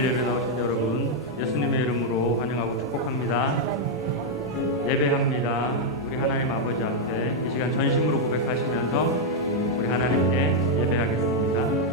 주일 예배 나오신 여러분, 예수님의 이름으로 환영하고 축복합니다. 예배합니다. 우리 하나님 아버지 앞에 이 시간 전심으로 고백하시면서 우리 하나님께 예배하겠습니다.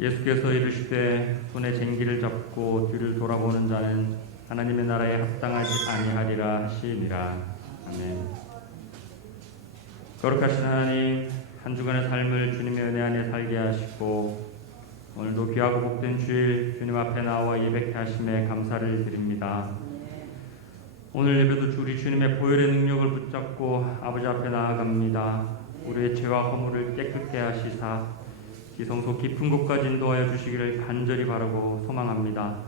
예수께서 이르시되 손에 쟁기를 잡고 뒤를 돌아보는 자는 하나님의 나라에 합당하지 아니하리라 하시니라. 아멘. 거룩하신 하나님, 한 주간의 삶을 주님의 은혜 안에 살게 하시고 오늘도 귀하고 복된 주일 주님 앞에 나와 예배케 하심에 감사를 드립니다. 오늘 예배도 우리 주님의 보혈의 능력을 붙잡고 아버지 앞에 나아갑니다. 우리의 죄와 허물을 깨끗게 하시사 지성소 깊은 곳까지 인도하여 주시기를 간절히 바라고 소망합니다.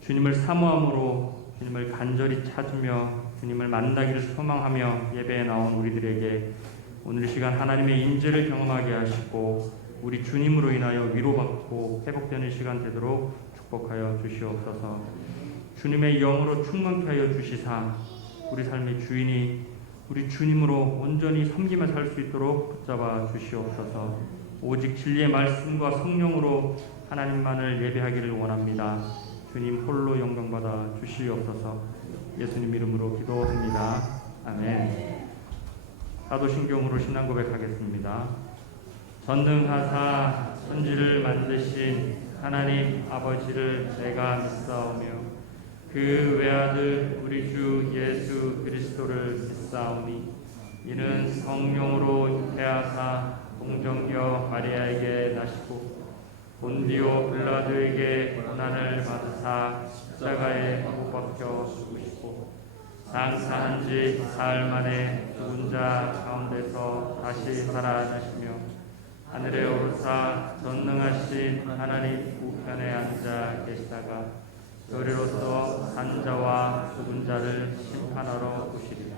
주님을 사모함으로 주님을 간절히 찾으며 주님을 만나기를 소망하며 예배에 나온 우리들에게 오늘 이 시간 하나님의 임재를 경험하게 하시고 우리 주님으로 인하여 위로받고 회복되는 시간 되도록 축복하여 주시옵소서. 주님의 영으로 충만케 하여 주시사 우리 삶의 주인이 우리 주님으로 온전히 섬기며 살 수 있도록 붙잡아 주시옵소서. 오직 진리의 말씀과 성령으로 하나님만을 예배하기를 원합니다. 주님 홀로 영광받아 주시옵소서. 예수님 이름으로 기도합니다. 아멘. 사도신경으로 신앙 고백하겠습니다. 전능하사 천지를 만드신 하나님 아버지를 내가 믿사오며 그 외아들 우리 주 예수 그리스도를 믿사오니 이는 성령으로 잉태하사 동정녀 마리아에게 나시고 본디오 빌라도에게 고난을 받으사 십자가에 못 박혀 죽으시고 장사한 지 사흘 만에 죽은 자 가운데서 다시 살아나시며 하늘에 오르사 전능하신 하나님 우편에 앉아 계시다가 저리로서 산 자와 죽은 자를 심판하러 오시리라.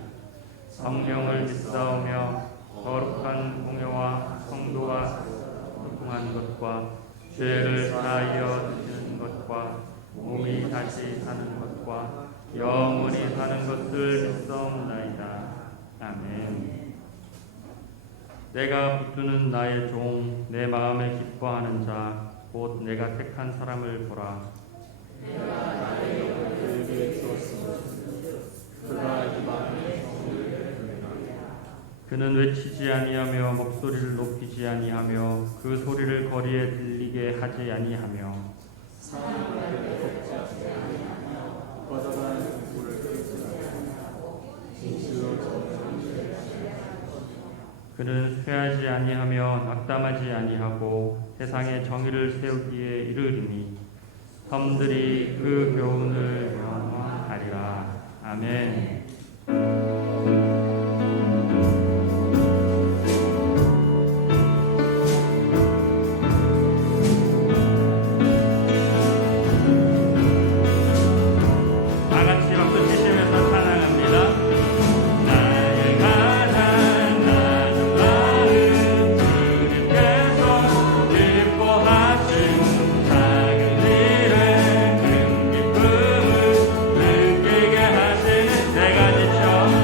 성령을 믿사오며 거룩한 공회와 성도와 소통한 것과 죄를 사하여 주시는 것과 몸이 다시 사는 것과 영원히 사는 것을 믿사옵나이다. 아멘. 내가 붙드는 나의 종, 내 마음에 기뻐하는 자, 곧 내가 택한 사람을 보라. 내가 나의 영을 그에게 주었으므로 그가 이 마음에 성을 드러내라. 그는 외치지 아니하며 목소리를 높이지 아니하며 그 소리를 거리에 들리게 하지 아니하며 사람에게 걷지 아니하며 뻗어가는 공부를 끊지 아니하고 진실로 정의를 실행하시고 그는 쇠하지 아니하며 낙담하지 아니하고 세상에 정의를 세우기에 이르리니 섬들이 그 교훈을 영원하리라. 아멘. 내가 지쳐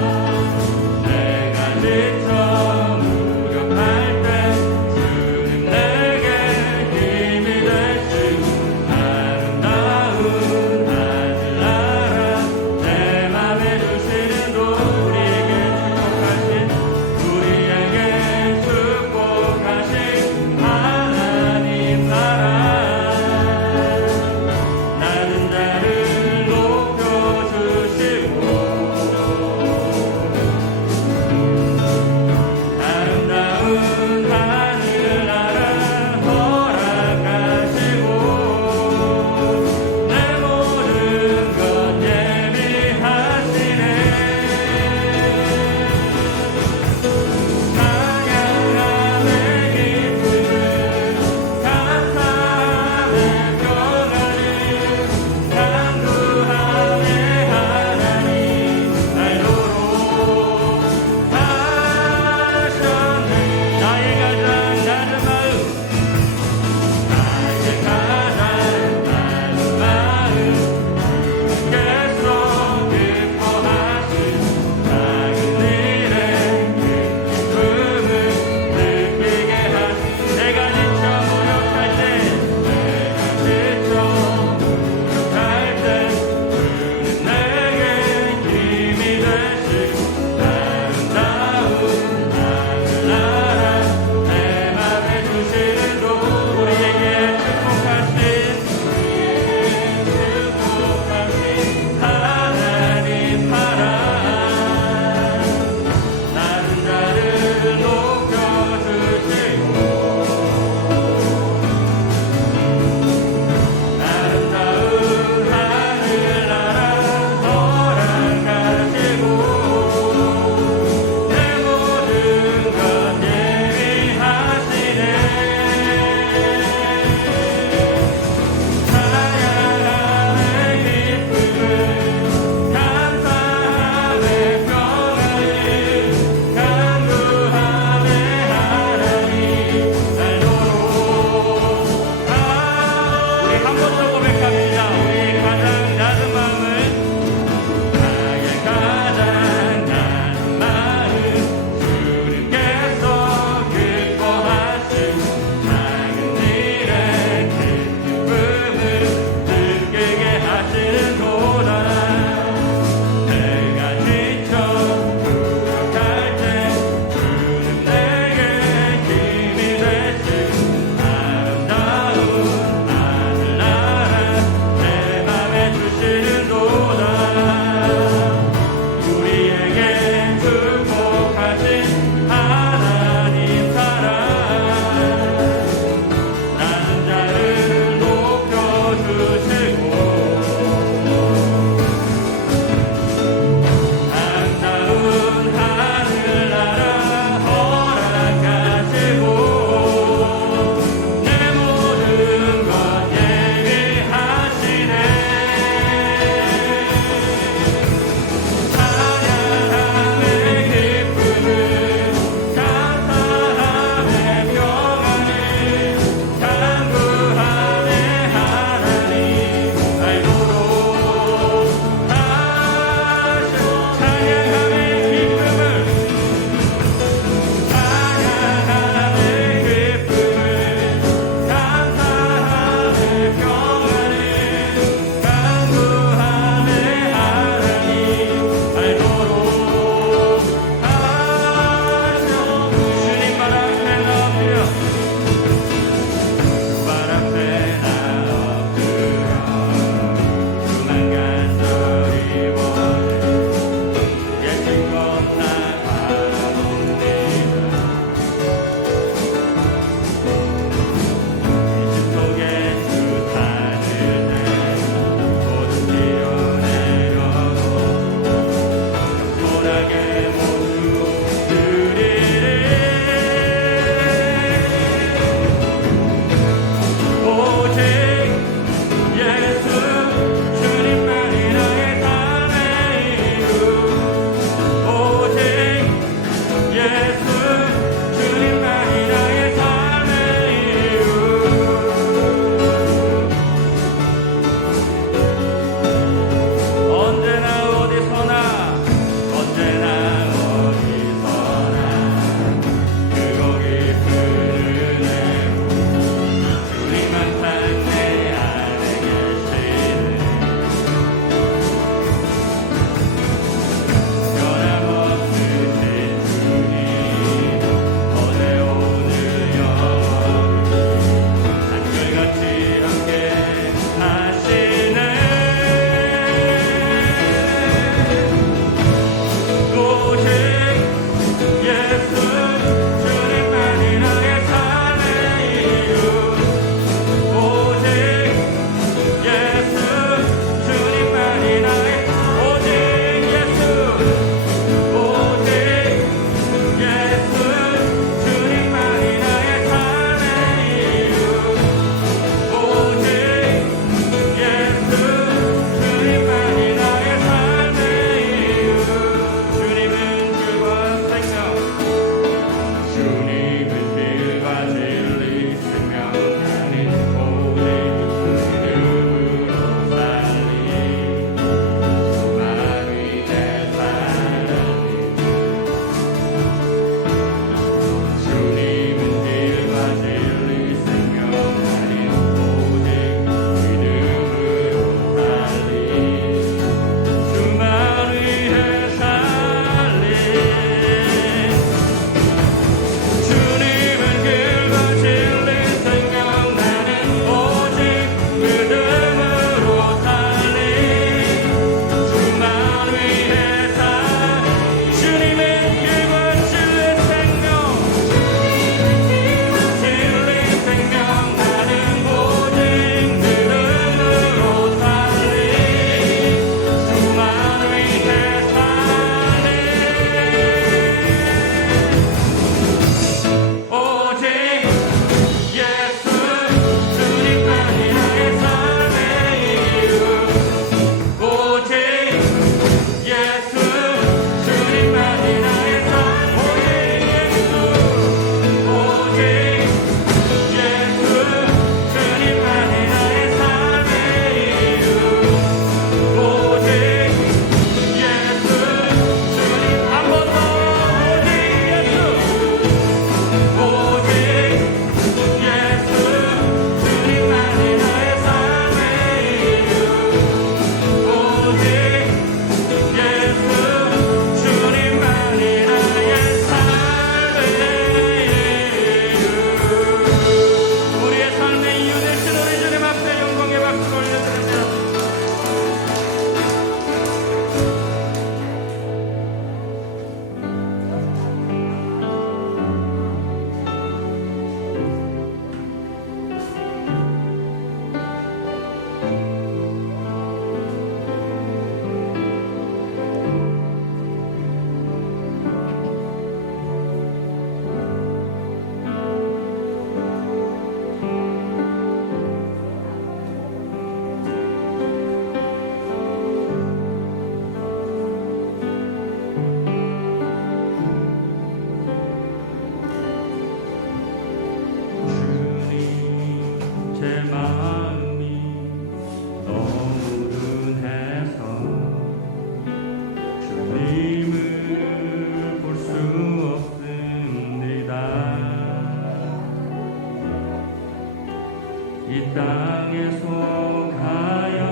이 땅에 속하여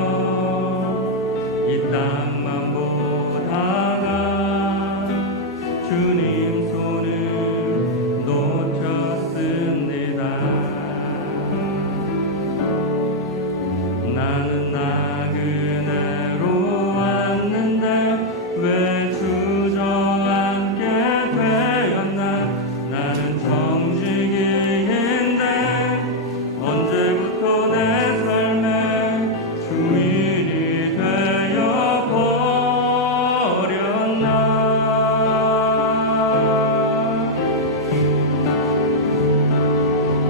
이 땅만 보다가 주님 손을 놓쳤습니다. 나는 나그네로 왔는데 왜 주저앉게 되었나. 나는 정직이인데 언제부터 내 삶의 주인이 되어 버렸나.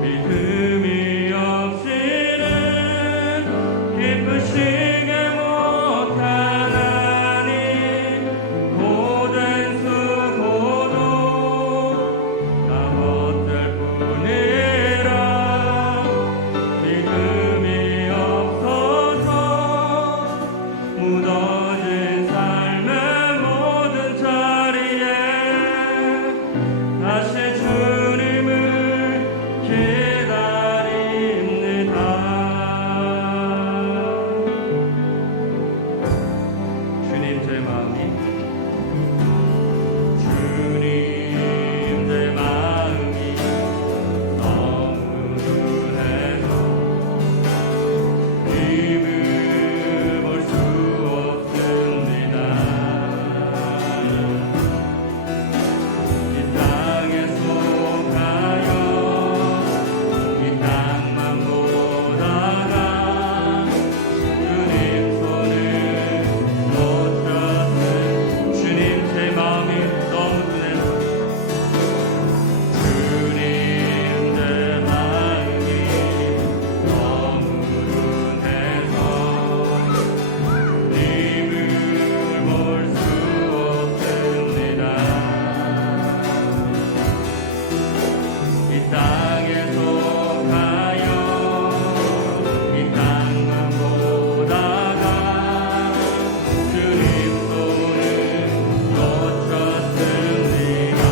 믿음이 없이는 기쁘시게 못하나니 고된 수고도 다 헛될 뿐이라. 믿음이 없어서 무너진 삶의 모든 자리에 다시 주님을 기다립니다. 주님 제 마음이 너무 둔해서 힘을 볼 수 없습니다. 이 땅에 속하여 이 땅만 보다가 주님 손을 놓쳤음. 주님 제 마음이 너무 둔해서 주님 제 마음이 너무 둔해서 님을 볼 수 없습니다. 이 땅에 속하여 이 땅만 보다가 주님 손을 놓쳤습니다.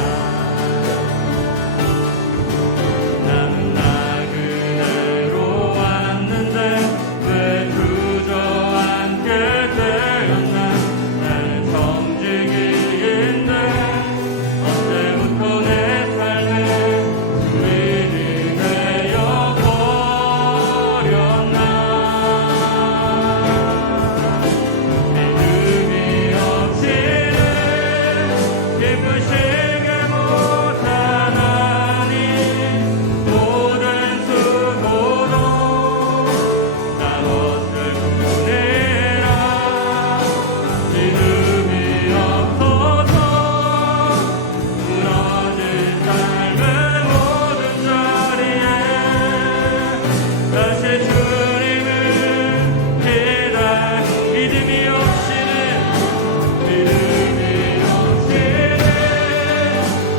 나는 나그네로 왔는데 왜 주저앉게 되었나. 나는 정직이인데 언제부터 내 삶의 주인이 되어 버렸나. 믿음이 없이는 기쁘시게 못하나니 모든 수고도 다 헛될 뿐이라. 믿음이 없어서 무너진 삶의 모든 자리에 다시 주님을 믿음이 없이는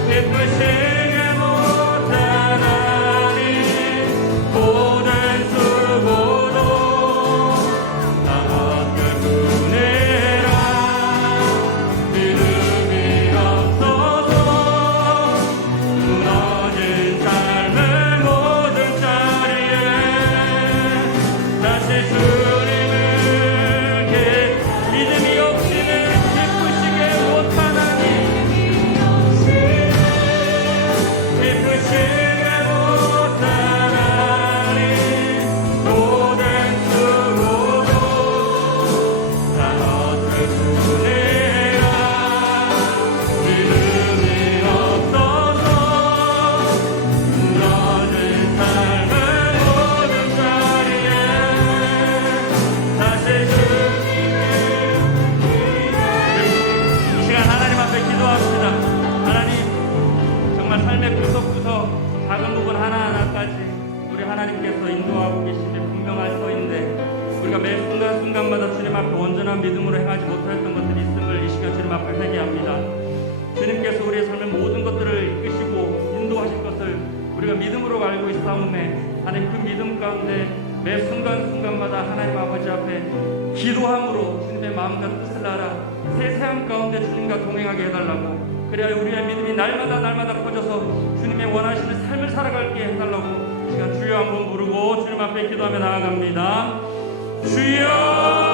기쁘시게 못하나니 모든 수고도 다 헛될 뿐이라. 믿음이 없어서 무너진 삶의 모든 자리에 다시 주님을 믿음이 없이는 기쁘시게 못하나니 기쁘시게 못하나니 모든 수고도 다 헛될 뿐이라. 믿음이 없어서 무너진 삶의 모든 자리에 다시 이 시간 하나님 앞에 기도합시다. 하나님, 정말 삶의 구석구석 작은 부분 하나하나까지 우리 하나님께서 인도하고 계심이 분명할 터인데 우리가 매 순간순간마다 주님 앞에 온전한 믿음으로 행하지 못했던 것들이 있음을 이 시간 주님 앞에 회개합니다. 주님께서 우리의 삶의 모든 것들을 이끄시고 인도하실 것을 우리가 믿음으로 알고 있사오매 하나님 그 믿음 가운데 매 순간순간마다 하나님 아버지 앞에 기도함으로 주님의 마음과 뜻을 알아 세세함 가운데 주님과 동행하게 해달라고, 그래야 우리의 믿음이 날마다 커져서 주님의 원하시는 삶을 살아가게 해달라고 시간 주여 한번 부르고 주님 앞에 기도하며 나아갑니다. 주여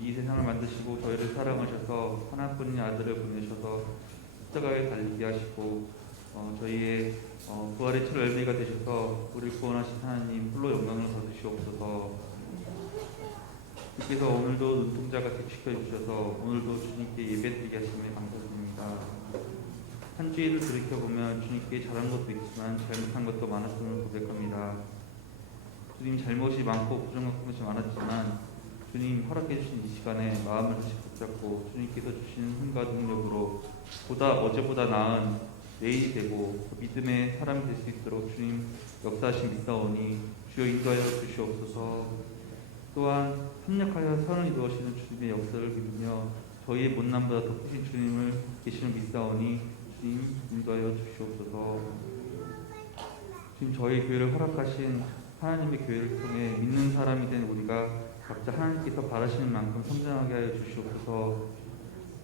이 세상을 만드시고 저희를 사랑하셔서 하나뿐인 아들을 보내셔서 십자가에 달리게 하시고 저희의 부활의 첫 열매가 되셔서 우리를 구원하신 하나님 홀로 영광을 받으시옵소서. 주께서 오늘도 눈동자같이 지켜주셔서 오늘도 주님께 예배드리게 하심에 감사드립니다. 한 주일을 돌이켜보면 주님께 잘한 것도 있지만 잘못한 것도 많았음을 고백합니다. 주님 잘못이 많고 부정한 것이 많았지만 주님 허락해 주신 이 시간에 마음을 다시 붙잡고 주님께서 주시는 힘과 능력으로 어제보다 나은 내일이 되고 믿음의 사람이 될 수 있도록 주님 역사하신 믿사오니 주여 인도하여 주시옵소서. 또한 협력하여 선을 이루시는 주님의 역사를 믿으며 저희의 못남보다 더 크신 주님을 계시는 믿사오니 주님 인도하여 주시옵소서. 주님 저희 교회를 허락하신 하나님의 교회를 통해 믿는 사람이 된 우리가 각자 하나님께서 바라시는 만큼 성장하게 하여 주시옵소서.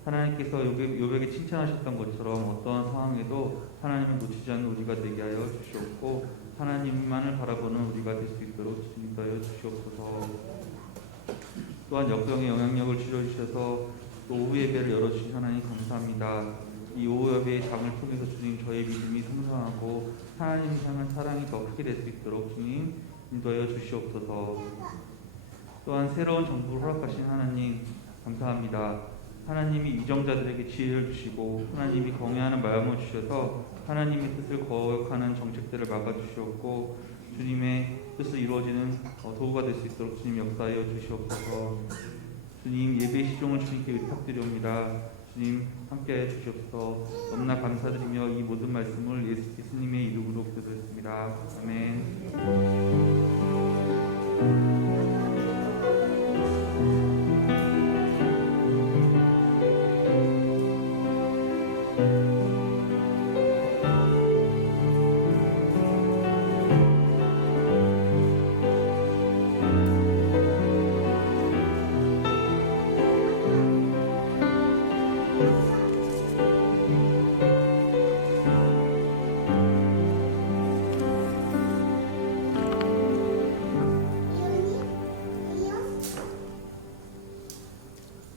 하나님께서 요백에 칭찬하셨던 것처럼 어떠한 상황에도 하나님을 놓치지 않는 우리가 되게 하여 주시옵고 하나님만을 바라보는 우리가 될 수 있도록 인도하여 주시옵소서. 또한 역병의 영향력을 줄여주셔서 또 오후 예배를 열어주신 하나님 감사합니다. 이 오후 예배의 장을 통해서 주님 저의 믿음이 성장하고 하나님 향한 사랑이 더 크게 될 수 있도록 주님 인도하여 주시옵소서. 또한 새로운 정부를 허락하신 하나님 감사합니다. 하나님이 유정자들에게 지혜를 주시고 하나님이 경외하는 마음을 주셔서 하나님의 뜻을 거역하는 정책들을 막아주시옵고 주님의 뜻을 이루어지는 도구가 될 수 있도록 주님 역사하여 주시옵소서. 주님 예배 시종을 주님께 의탁드리옵니다. 주님 함께하여 주시옵소서. 너무나 감사드리며 이 모든 말씀을 예수님의 이름으로 기도드렸습니다. 아멘.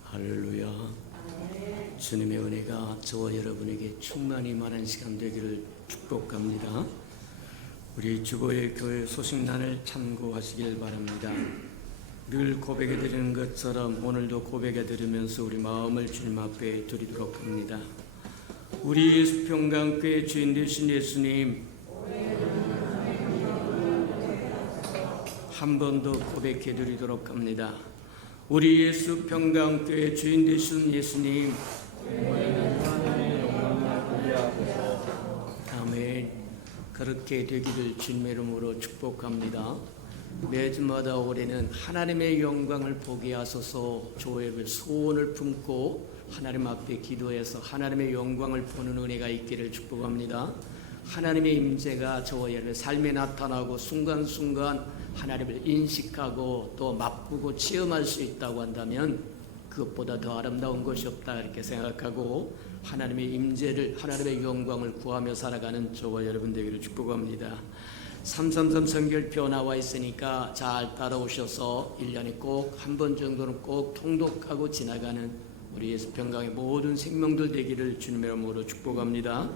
할렐루야. 주님의 은혜가 저와 여러분에게 충만히 많은 시간 되기를 축복합니다. 우리 주보의 교회 소식란을 참고하시길 바랍니다. 늘 고백해 드리는 것처럼 오늘도 고백해 드리면서 우리 마음을 주님 앞에 드리도록 합니다. 우리 수평강교회 주인 되신 예수님, 한 번 더 고백해 드리도록 합니다. 우리 예수 평강교회 주인 되신 예수님, 아멘. 그렇게 되기를 주님의 이름으로 축복합니다. 매주마다 올해는 하나님의 영광을 보게 하소서 조회를 소원을 품고 하나님 앞에 기도해서 하나님의 영광을 보는 은혜가 있기를 축복합니다. 하나님의 임재가 저와 여러분의 삶에 나타나고 순간순간 하나님을 인식하고 또 맛보고 체험할 수 있다고 한다면 그것보다 더 아름다운 것이 없다 이렇게 생각하고 하나님의 임재를 하나님의 영광을 구하며 살아가는 저와 여러분 되기를 축복합니다. 333 선결표 나와 있으니까 잘 따라오셔서 1년에 꼭 한 번 정도는 꼭 통독하고 지나가는 우리 예수평강의 모든 생명들 되기를 주님의 이름으로 축복합니다.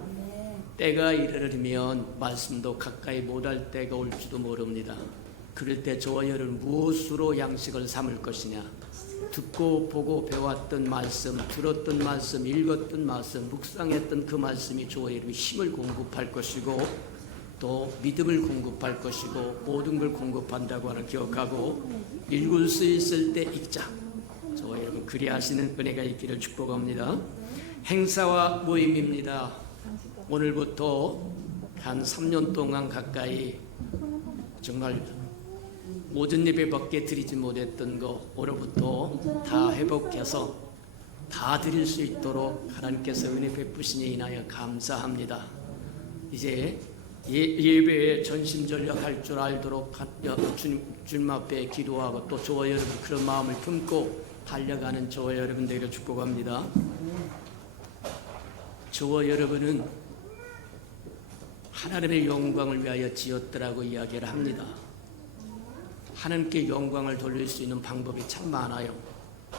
때가 이르르면 말씀도 가까이 못할 때가 올지도 모릅니다. 그럴 때 저와 여러분 무엇으로 양식을 삼을 것이냐? 듣고 보고 배웠던 말씀, 들었던 말씀, 읽었던 말씀, 묵상했던 그 말씀이 저와 여러분 힘을 공급할 것이고 또 믿음을 공급할 것이고 모든 걸 공급한다고 하는 기억하고 읽을 수 있을 때 읽자. 저와 여러분 그리하시는 은혜가 있기를 축복합니다. 행사와 모임입니다. 오늘부터 한 3년 동안 가까이 정말 모든 예배밖에 드리지 못했던 거 오늘부터 다 회복해서 다 드릴 수 있도록 하나님께서 은혜 베푸시니 인하여 감사합니다. 이제 예배에 전심전력할 줄 알도록 주님 앞에 기도하고 또 저와 여러분 그런 마음을 품고 달려가는 저와 여러분들에게 축복합니다. 저와 여러분은 하나님의 영광을 위하여 지었더라고 이야기를 합니다. 하나님께 영광을 돌릴 수 있는 방법이 참 많아요.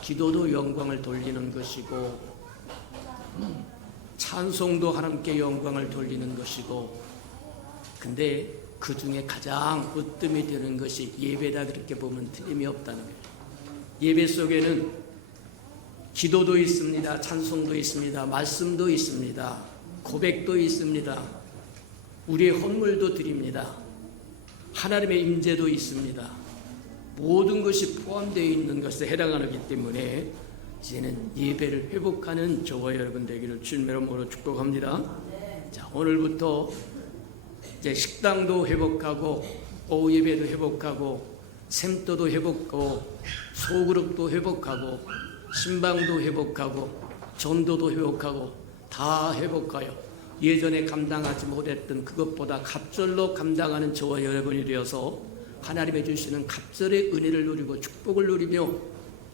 기도도 영광을 돌리는 것이고 찬송도 하나님께 영광을 돌리는 것이고, 근데 그 중에 가장 으뜸이 되는 것이 예배다, 그렇게 보면 틀림이 없다는 거예요. 예배 속에는 기도도 있습니다. 찬송도 있습니다. 말씀도 있습니다. 고백도 있습니다. 우리의 헌물도 드립니다. 하나님의 임재도 있습니다. 모든 것이 포함되어 있는 것에 해당하기 때문에 이제는 예배를 회복하는 저와 여러분 되기를 주님의 이름으로 축복합니다. 자, 오늘부터 이제 식당도 회복하고 오후 예배도 회복하고 샘도도 회복하고 소그룹도 회복하고 신방도 회복하고 전도도 회복하고 다 회복하여 예전에 감당하지 못했던 그것보다 갑절로 감당하는 저와 여러분이 되어서 하나님의 주시는 갑절의 은혜를 누리고 축복을 누리며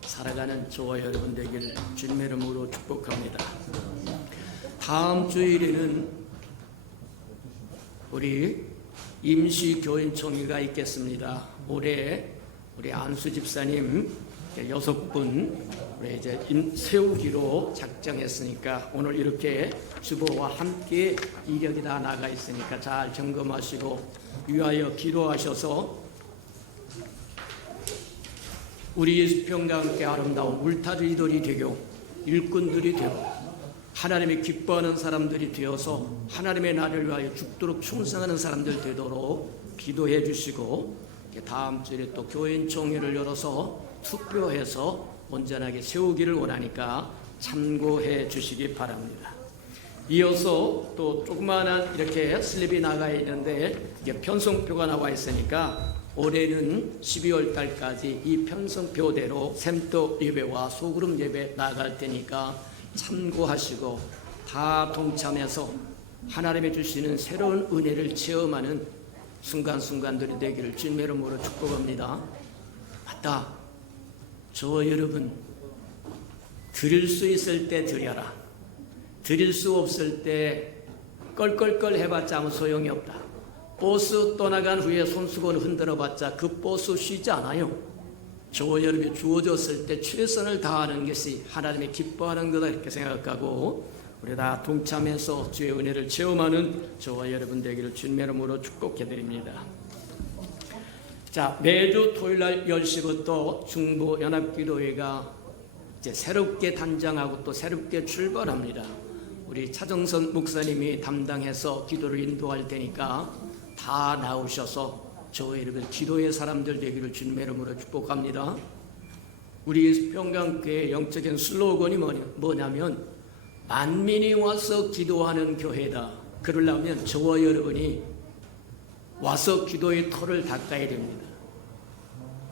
살아가는 저와 여러분 되기를 주님의 이름으로 축복합니다. 다음 주일에는 우리 임시교인총회가 있겠습니다. 올해 우리 안수 집사님 6분 우리 이제 세우기로 작정했으니까 오늘 이렇게 주보와 함께 이력이 다 나가 있으니까 잘 점검하시고 위하여 기도하셔서 우리 예수평과 함께 아름다운 울타리들이 되고 일꾼들이 되고 하나님의 기뻐하는 사람들이 되어서 하나님의 나라를 위하여 죽도록 충성하는 사람들 되도록 기도해 주시고, 다음 주에 또 교인총회를 열어서 투표해서 온전하게 세우기를 원하니까 참고해 주시기 바랍니다. 이어서 또 조그마한 이렇게 슬립이 나가 있는데 이게 편성표가 나와 있으니까 올해는 12월 달까지 이 편성표대로 샘도 예배와 소그룹 예배 나갈 테니까 참고하시고 다 동참해서 하나님의 주시는 새로운 은혜를 체험하는 순간순간들이 되기를 주님의 이름으로 축복합니다. 맞다. 저와 여러분, 드릴 수 있을 때 드려라. 드릴 수 없을 때 껄껄껄 해봤자 아무 소용이 없다. 버스 떠나간 후에 손수건을 흔들어봤자 그 버스 쉬지 않아요. 저와 여러분이 주어졌을 때 최선을 다하는 것이 하나님의 기뻐하는 거다, 이렇게 생각하고 우리 다 동참해서 주의 은혜를 체험하는 저와 여러분 되기를 주님의 이름으로 축복해드립니다. 자, 매주 토요일날 10시부터 중부연합기도회가 이제 새롭게 단장하고 또 새롭게 출발합니다. 우리 차정선 목사님이 담당해서 기도를 인도할 테니까 다 나오셔서 저와 여러분 기도의 사람들 되기를 주님의 이름으로 축복합니다. 우리 평강교회 영적인 슬로건이 뭐냐면 만민이 와서 기도하는 교회다. 그러려면 저와 여러분이 와서 기도의 터를 닦아야 됩니다.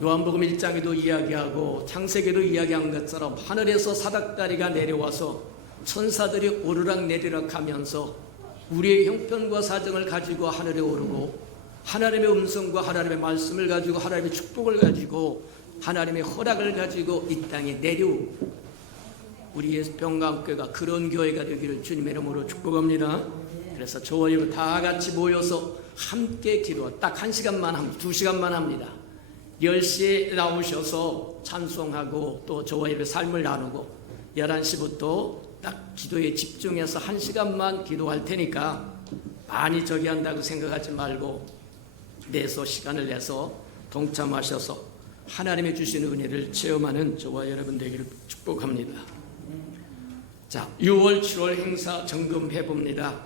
요한복음 1장에도 이야기하고 창세기도 이야기한 것처럼 하늘에서 사닥다리가 내려와서 천사들이 오르락 내리락 하면서 우리의 형편과 사정을 가지고 하늘에 오르고 하나님의 음성과 하나님의 말씀을 가지고 하나님의 축복을 가지고 하나님의 허락을 가지고 이 땅에 내려오고 우리 예수평강교회가 그런 교회가 되기를 주님의 이름으로 축복합니다. 그래서 저와 여러분 다 같이 모여서 함께 기도 딱 1시간만 합니다. 2시간만 합니다. 10시에 나오셔서 찬송하고 또 저와 여러분 삶을 나누고 11시부터 딱 기도에 집중해서 1시간만 기도할 테니까 많이 저기 한다고 생각하지 말고 내서 시간을 내서 동참하셔서 하나님의 주시는 은혜를 체험하는 저와 여러분 되기를 축복합니다. 자, 6월 7월 행사 점검해 봅니다.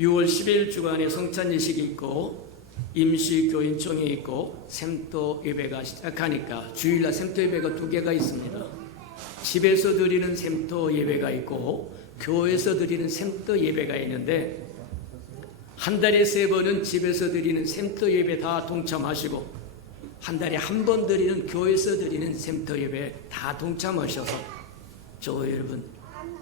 6월 10일 주간에 성찬 예식이 있고 임시교인총회 있고 샘도 예배가 시작하니까 주일날 샘도 예배가 2개가 있습니다. 집에서 드리는 샘도 예배가 있고 교회에서 드리는 샘도 예배가 있는데 한 달에 3번은 집에서 드리는 샘도 예배 다 동참하시고 한 달에 1번 드리는 교회에서 드리는 샘도 예배 다 동참하셔서 저와 여러분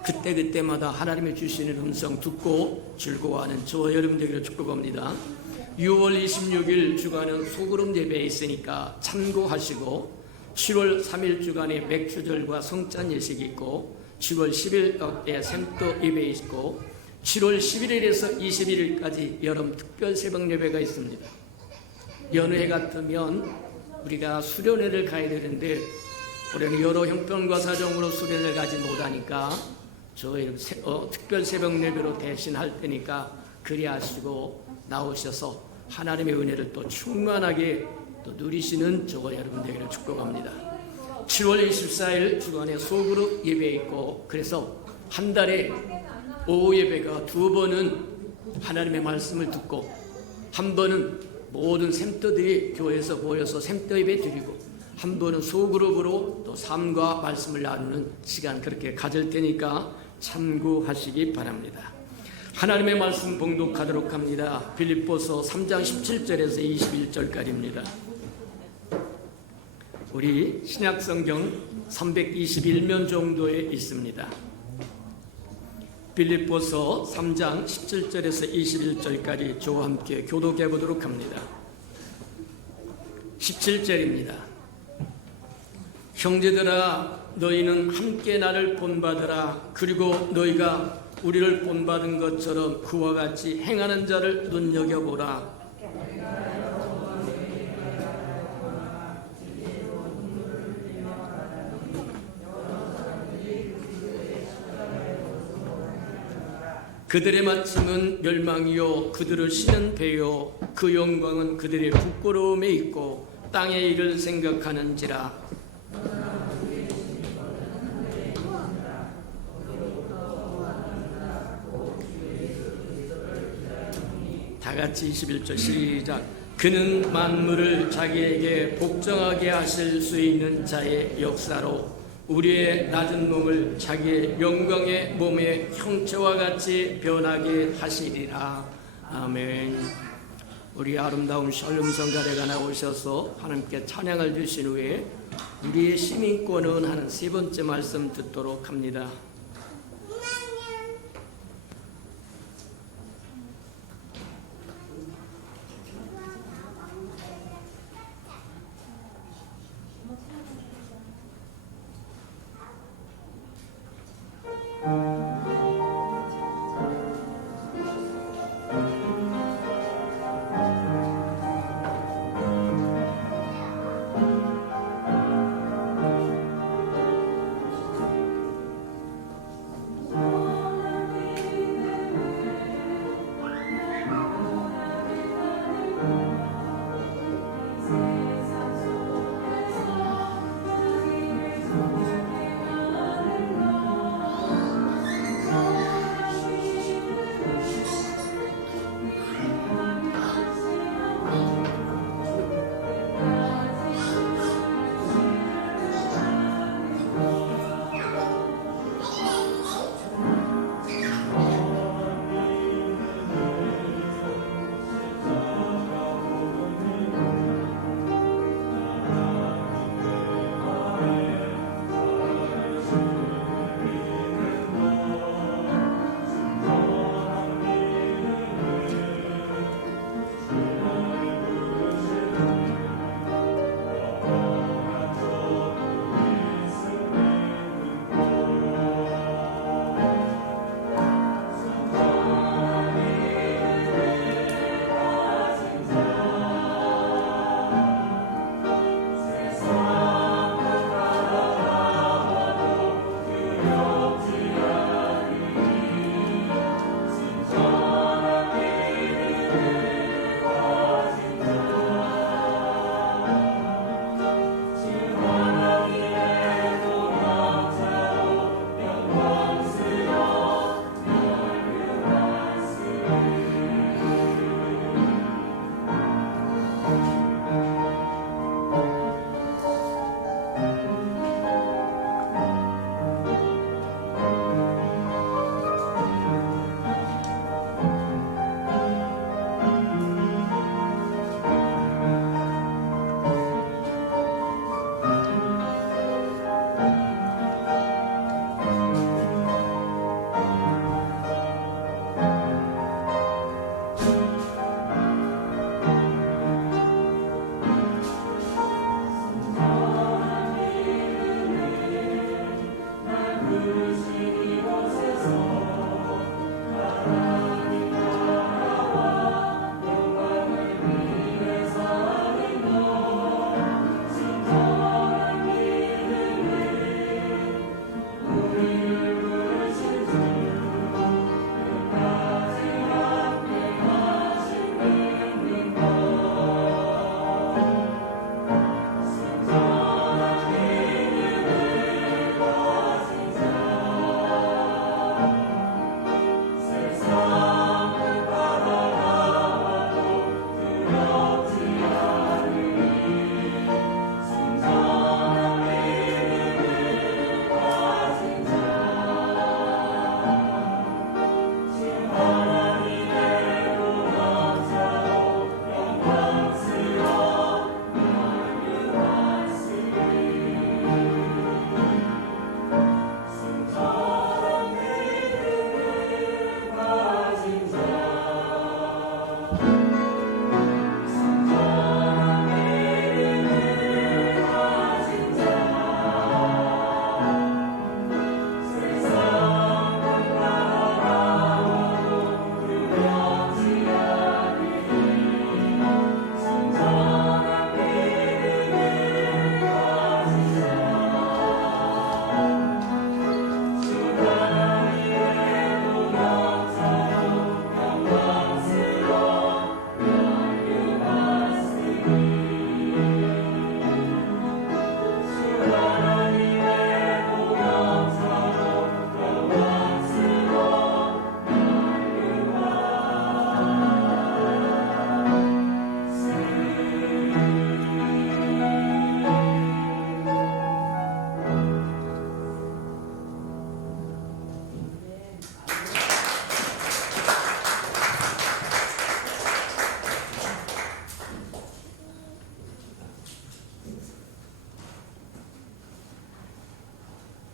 그때그때마다 하나님의 주시는 음성 듣고 즐거워하는 저와 여러분 되기를 축복합니다. 6월 26일 주간은 소그룹 예배에 있으니까 참고하시고 7월 3일 주간에 맥주절과 성찬 예식이 있고 7월 10일에 샘도 예배 있고 7월 11일에서 21일까지 여름 특별 새벽 예배가 있습니다. 연휴 같으면 우리가 수련회를 가야 되는데 올해는 여러 형편과 사정으로 수련을 가지 못하니까 저희 특별 새벽 예배로 대신할 테니까 그리하시고 나오셔서 하나님의 은혜를 또 충만하게 또 누리시는 저와 여러분 되기를 축복합니다. 7월 24일 주간에 소그룹 예배 있고, 그래서 한 달에 오후 예배가 2번은 하나님의 말씀을 듣고, 한 번은 모든 샘터들이 교회에서 모여서 샘터 예배 드리고, 한 번은 소그룹으로 또 삶과 말씀을 나누는 시간 그렇게 가질 테니까 참고하시기 바랍니다. 하나님의 말씀 봉독하도록 합니다. 빌립보서 3장 17절에서 21절까지입니다. 우리 신약성경 321면 정도에 있습니다. 빌립보서 3장 17절에서 21절까지 저와 함께 교독해 보도록 합니다. 17절입니다. 형제들아, 너희는 함께 나를 본받으라. 그리고 너희가 우리를 본받은 것처럼 그와 같이 행하는 자를 눈여겨보라. 그들의 마침은 멸망이요 그들을 쉬는 배요 그 영광은 그들의 부끄러움에 있고 땅의 일을 생각하는지라. 다같이 21절 시작. 그는 만물을 자기에게 복종하게 하실 수 있는 자의 역사로 우리의 낮은 몸을 자기의 영광의 몸의 형체와 같이 변하게 하시리라. 아멘. 우리 아름다운 샬롬 성가대가 나오셔서 하나님께 찬양을 주신 후에 우리의 시민권은 하는 세 번째 말씀 듣도록 합니다.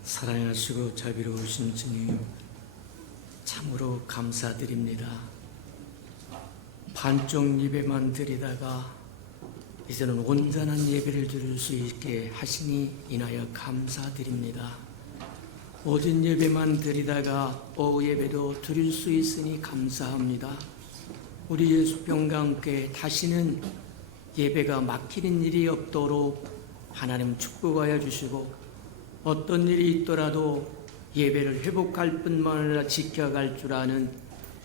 사랑하시고 자비로우신 주님, 참으로 감사드립니다. 반쪽 예배만 드리다가 이제는 온전한 예배를 드릴 수 있게 하시니 인하여 감사드립니다. 오전 예배만 드리다가 오후 예배도 드릴 수 있으니 감사합니다. 우리 예수병과 함께 다시는 예배가 막히는 일이 없도록 하나님 축복하여 주시고, 어떤 일이 있더라도 예배를 회복할 뿐만 아니라 지켜갈 줄 아는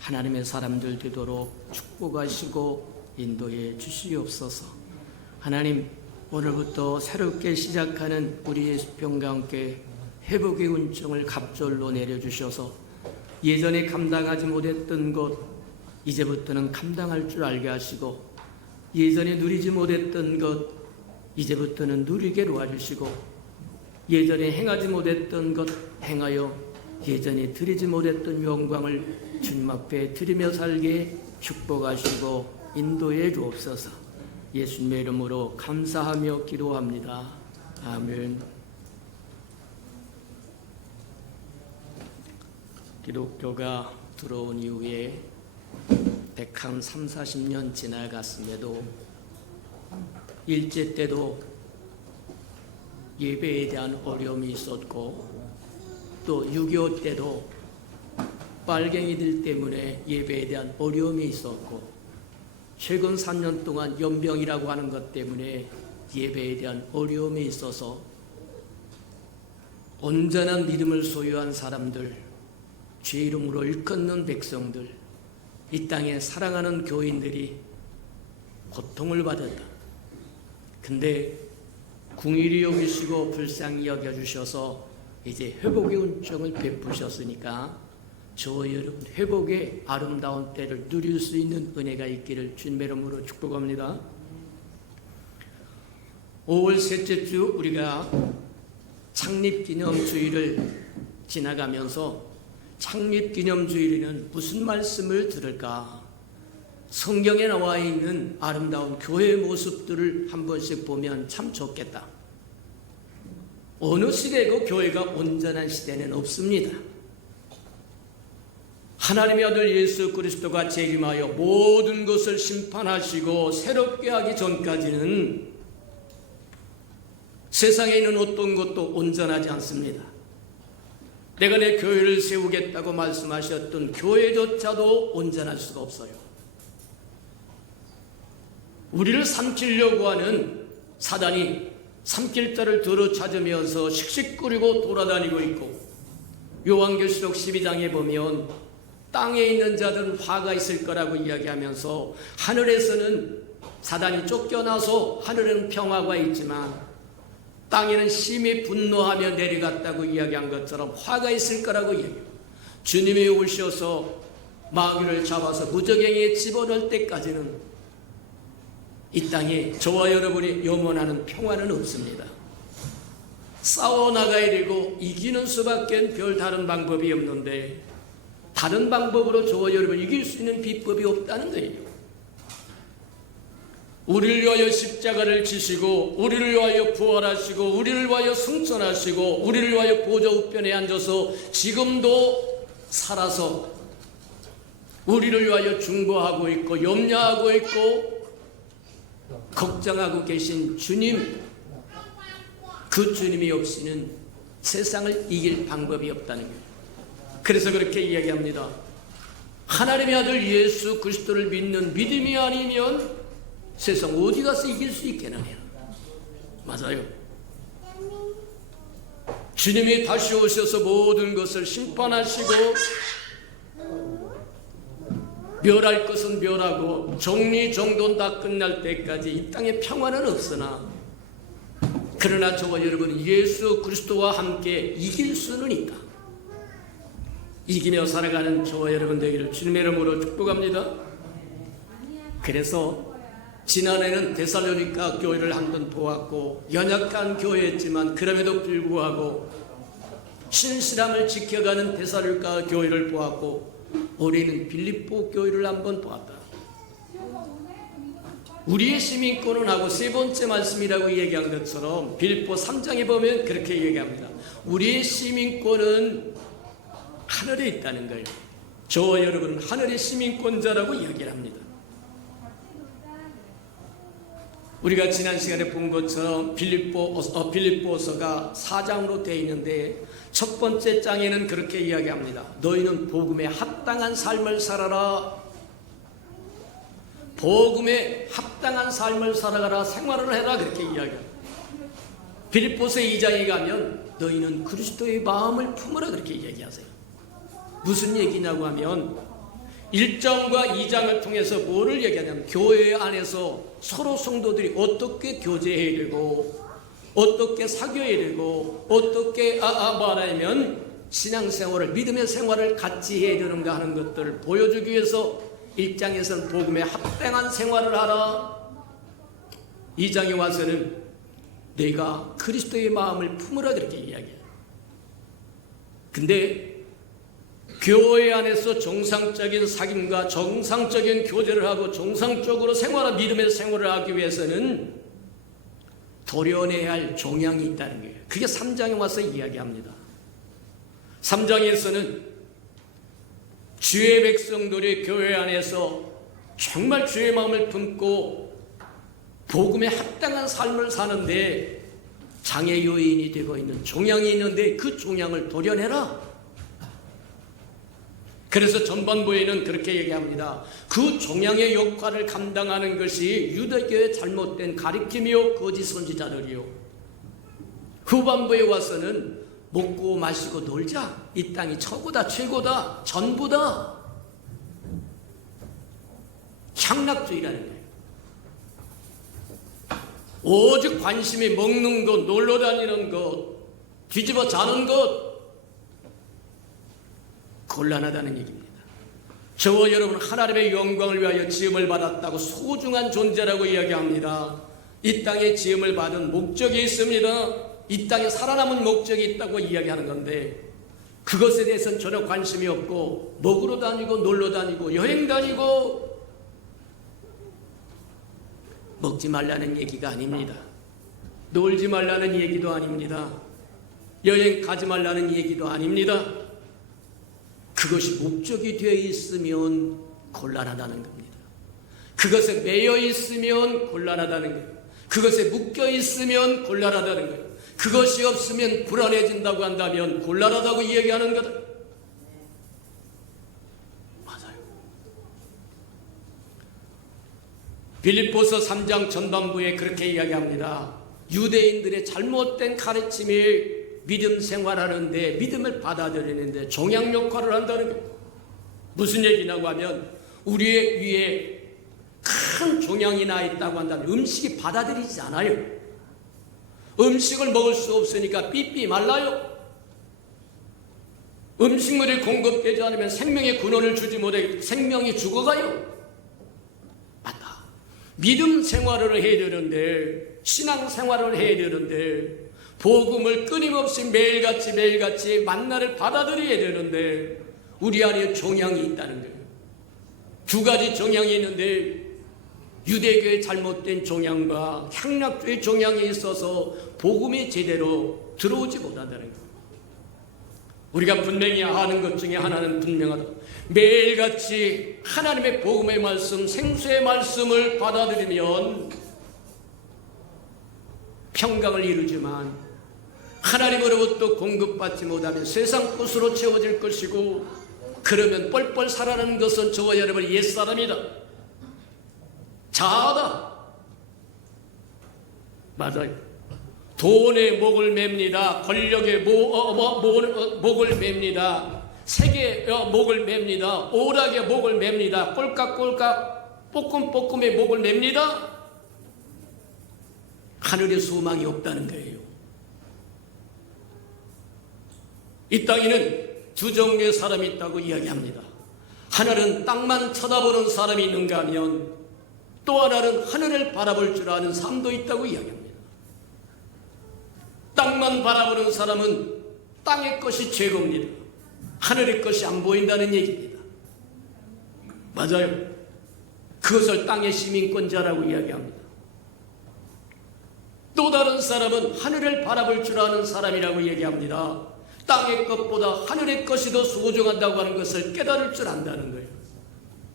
하나님의 사람들 되도록 축복하시고 인도해 주시옵소서. 하나님, 오늘부터 새롭게 시작하는 우리 예수병과 함께 회복의 은총을 갑절로 내려주셔서 예전에 감당하지 못했던 것 이제부터는 감당할 줄 알게 하시고, 예전에 누리지 못했던 것 이제부터는 누리게 도와주시고, 예전에 행하지 못했던 것 행하여 예전에 드리지 못했던 영광을 주님 앞에 드리며 살게 축복하시고 인도해 주옵소서. 예수님의 이름으로 감사하며 기도합니다. 아멘. 기독교가 들어온 이후에 130-40년 지나갔음에도 일제 때도 예배에 대한 어려움이 있었고, 또 6.25 때도 빨갱이들 때문에 예배에 대한 어려움이 있었고, 최근 3년 동안 연병이라고 하는 것 때문에 예배에 대한 어려움이 있어서 온전한 믿음을 소유한 사람들, 죄 이름으로 일컫는 백성들, 이 땅에 사랑하는 교인들이 고통을 받았다. 근데 궁일이 여기시고 불쌍히 여겨주셔서 이제 회복의 은총을 베푸셨으니까 저와 여러분 회복의 아름다운 때를 누릴 수 있는 은혜가 있기를 주님의 이름으로 축복합니다. 5월 셋째 주 우리가 창립기념주일을 지나가면서 창립기념주일에는 무슨 말씀을 들을까? 성경에 나와 있는 아름다운 교회의 모습들을 한 번씩 보면 참 좋겠다. 어느 시대고 교회가 온전한 시대는 없습니다. 하나님의 아들 예수 그리스도가 재림하여 모든 것을 심판하시고 새롭게 하기 전까지는 세상에 있는 어떤 것도 온전하지 않습니다. 내가 내 교회를 세우겠다고 말씀하셨던 교회조차도 온전할 수가 없어요. 우리를 삼키려고 하는 사단이 삼킬 자를 들어 찾으면서 씩씩거리고 돌아다니고 있고, 요한계시록 12장에 보면 땅에 있는 자들은 화가 있을 거라고 이야기하면서 하늘에서는 사단이 쫓겨나서 하늘에는 평화가 있지만 땅에는 심히 분노하며 내려갔다고 이야기한 것처럼 화가 있을 거라고 이야기해요. 주님이 오셔서 마귀를 잡아서 무저갱이에 집어넣을 때까지는 이 땅에 저와 여러분이 염원하는 평화는 없습니다. 싸워나가야 되고 이기는 수밖에 별 다른 방법이 없는데, 다른 방법으로 저와 여러분 이길 수 있는 비법이 없다는 거예요. 우리를 위하여 십자가를 지시고, 우리를 위하여 부활하시고, 우리를 위하여 승천하시고, 우리를 위하여 보좌 우편에 앉아서 지금도 살아서 우리를 위하여 중보하고 있고 염려하고 있고 걱정하고 계신 주님, 그 주님이 없이는 세상을 이길 방법이 없다는 거예요. 그래서 그렇게 이야기합니다. 하나님의 아들 예수 그리스도를 믿는 믿음이 아니면 세상 어디 가서 이길 수 있겠느냐. 맞아요. 주님이 다시 오셔서 모든 것을 심판하시고 멸할 것은 멸하고 정리정돈 다 끝날 때까지 이 땅에 평화는 없으나, 그러나 저와 여러분 예수 그리스도와 함께 이길 수는 있다. 이기며 살아가는 저와 여러분 되기를 주님의 이름으로 축복합니다. 그래서 지난해는 데살로니가 교회를 한번 보았고, 연약한 교회였지만 그럼에도 불구하고 신실함을 지켜가는 데살로니가 교회를 보았고, 올해는 빌립보 교회를 한번 보았다. 우리의 시민권은 하고 세 번째 말씀이라고 얘기한 것처럼 빌립보 3장에 보면 그렇게 얘기합니다. 우리의 시민권은 하늘에 있다는 거예요. 저와 여러분은 하늘의 시민권자라고 이야기를 합니다. 우리가 지난 시간에 본 것처럼 빌립보서가 4장으로 되어 있는데 첫 번째 장에는 그렇게 이야기합니다. 너희는 복음에 합당한 삶을 살아라. 복음에 합당한 삶을 살아가라. 생활을 해라. 그렇게 이야기합니다. 빌립보서 2장에 가면 너희는 그리스도의 마음을 품으라. 그렇게 얘기하세요. 무슨 얘기냐고 하면 1장과 2장을 통해서 뭐를 얘기하냐면 교회 안에서 서로 성도들이 어떻게 교제해야 되고 어떻게 사귀어야 되고 어떻게 말하면 신앙생활을 믿음의 생활을 같이 해야 되는가 하는 것들을 보여주기 위해서 1장에서는 복음에 합당한 생활을 하라. 2장에 와서는 내가 그리스도의 마음을 품으라 그렇게 이야기해요. 근데 교회 안에서 정상적인 사귐과 정상적인 교제를 하고 정상적으로 믿음의 생활을 하기 위해서는 도려내야 할 종양이 있다는 거예요. 그게 3장에 와서 이야기합니다. 3장에서는 주의 백성들이 교회 안에서 정말 주의 마음을 품고 복음에 합당한 삶을 사는데 장애 요인이 되고 있는 종양이 있는데 그 종양을 도려내라. 그래서 전반부에는 그렇게 얘기합니다. 그 종양의 역할을 감당하는 것이 유대교의 잘못된 가르침이요 거짓 선지자들이요. 후반부에 와서는 먹고 마시고 놀자. 이 땅이 최고다, 최고다, 전부다. 향락주의라는 거예요. 오직 관심이 먹는 것, 놀러 다니는 것, 뒤집어 자는 것, 곤란하다는 얘기입니다. 저와 여러분 하나님의 영광을 위하여 지음을 받았다고 소중한 존재라고 이야기합니다. 이 땅에 지음을 받은 목적이 있습니다. 이 땅에 살아남은 목적이 있다고 이야기하는 건데 그것에 대해서는 전혀 관심이 없고 먹으러 다니고 놀러 다니고 여행 다니고 먹지 말라는 얘기가 아닙니다. 놀지 말라는 얘기도 아닙니다. 여행 가지 말라는 얘기도 아닙니다. 그것이 목적이 되어 있으면 곤란하다는 겁니다. 그것에 매여 있으면 곤란하다는 거예요. 그것에 묶여 있으면 곤란하다는 거예요. 그것이 없으면 불안해진다고 한다면 곤란하다고 이야기하는 거다. 맞아요. 빌립보서 3장 전반부에 그렇게 이야기합니다. 유대인들의 잘못된 가르침이 믿음 생활하는데 믿음을 받아들이는데 종양 역할을 한다는 거예요. 무슨 얘기냐고 하면 우리의 위에 큰 종양이 나 있다고 한다면 음식이 받아들이지 않아요. 음식을 먹을 수 없으니까 삐삐 말라요. 음식물이 공급되지 않으면 생명의 근원을 주지 못해 생명이 죽어가요. 맞다. 믿음 생활을 해야 되는데 신앙 생활을 해야 되는데 복음을 끊임없이 매일같이 만나를 받아들여야 되는데 우리 안에 종양이 있다는 거예요. 두 가지 종양이 있는데 유대교의 잘못된 종양과 향락주의 종양이 있어서 복음이 제대로 들어오지 못한다는 거예요. 우리가 분명히 아는 것 중에 하나는 분명하다. 매일같이 하나님의 복음의 말씀, 생수의 말씀을 받아들이면 평강을 이루지만 하나님으로부터 공급받지 못하면 세상 것으로 채워질 것이고 그러면 뻘뻘 살아나는 것은 저와 여러분 옛사람이다. 자아다. 맞아요. 돈에 목을 맵니다. 권력에 목을 맵니다. 세계에 목을 맵니다. 오락에 목을 맵니다. 꼴깍꼴깍 뽀끔뽀끔에 목을 맵니다. 하늘의 소망이 없다는 거예요. 이 땅에는 두 종류의 사람이 있다고 이야기합니다. 하나는 땅만 쳐다보는 사람이 있는가 하면 또 하나는 하늘을 바라볼 줄 아는 삶도 있다고 이야기합니다. 땅만 바라보는 사람은 땅의 것이 최고입니다. 하늘의 것이 안 보인다는 얘기입니다. 맞아요. 그것을 땅의 시민권자라고 이야기합니다. 또 다른 사람은 하늘을 바라볼 줄 아는 사람이라고 얘기합니다. 땅의 것보다 하늘의 것이 더 소중하다고 하는 것을 깨달을 줄 안다는 거예요.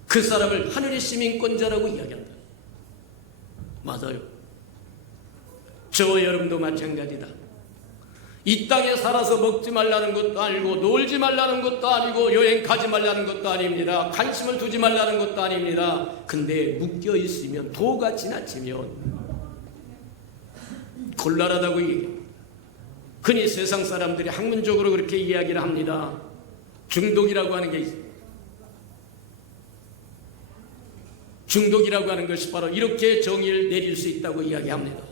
그 사람을 하늘의 시민권자라고 이야기한다. 맞아요. 저와 여러분도 마찬가지다. 이 땅에 살아서 먹지 말라는 것도 아니고 놀지 말라는 것도 아니고 여행 가지 말라는 것도 아닙니다. 관심을 두지 말라는 것도 아닙니다. 근데 묶여 있으면 도가 지나치면 곤란하다고 얘기해요. 흔히 세상 사람들이 학문적으로 그렇게 이야기를 합니다. 중독이라고 하는 게 있어요. 중독이라고 하는 것이 바로 이렇게 정의를 내릴 수 있다고 이야기합니다.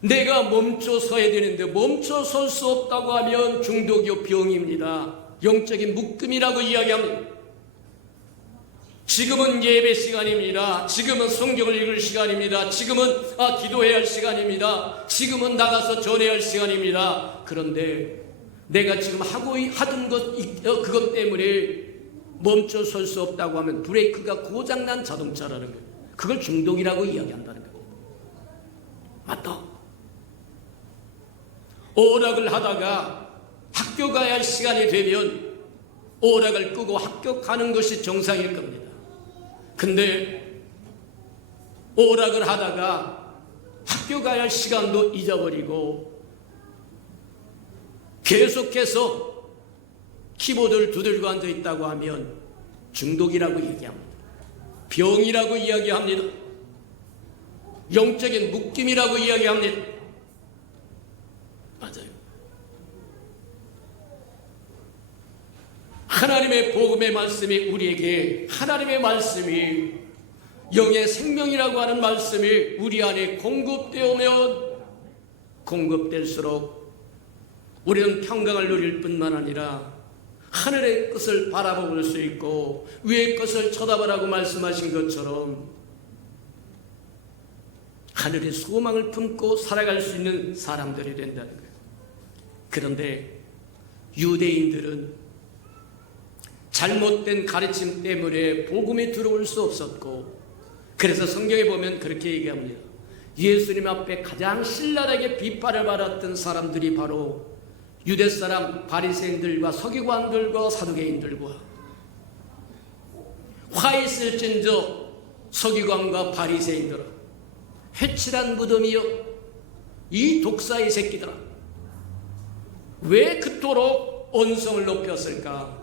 내가 멈춰 서야 되는데 멈춰 설 수 없다고 하면 중독이요 병입니다. 영적인 묶음이라고 이야기합니다. 지금은 예배 시간입니다. 지금은 성경을 읽을 시간입니다. 지금은 기도해야 할 시간입니다. 지금은 나가서 전해야 할 시간입니다. 그런데 내가 지금 하던 그것 때문에 멈춰 설 수 없다고 하면 브레이크가 고장난 자동차라는 거예요. 그걸 중독이라고 이야기한다는 거예요. 맞다. 오락을 하다가 학교 가야 할 시간이 되면 오락을 끄고 학교 가는 것이 정상일 겁니다. 근데 오락을 하다가 학교 가야 할 시간도 잊어버리고 계속해서 키보드를 두들고 앉아 있다고 하면 중독이라고 얘기합니다. 병이라고 이야기합니다. 영적인 묶임이라고 이야기합니다. 맞아요. 하나님의 복음의 말씀이 우리에게 하나님의 말씀이 영의 생명이라고 하는 말씀이 우리 안에 공급되오면 공급될수록 우리는 평강을 누릴 뿐만 아니라 하늘의 것을 바라볼 수 있고 위의 것을 쳐다보라고 말씀하신 것처럼 하늘의 소망을 품고 살아갈 수 있는 사람들이 된다는 거예요. 그런데 유대인들은 잘못된 가르침 때문에 복음이 들어올 수 없었고 그래서 성경에 보면 그렇게 얘기합니다. 예수님 앞에 가장 신랄하게 비판을 받았던 사람들이 바로 유대 사람 바리새인들과 서기관들과 사두개인들과 화 있을진저 서기관과 바리새인들아 회칠한 무덤이여 이 독사의 새끼들아 왜 그토록 언성을 높였을까?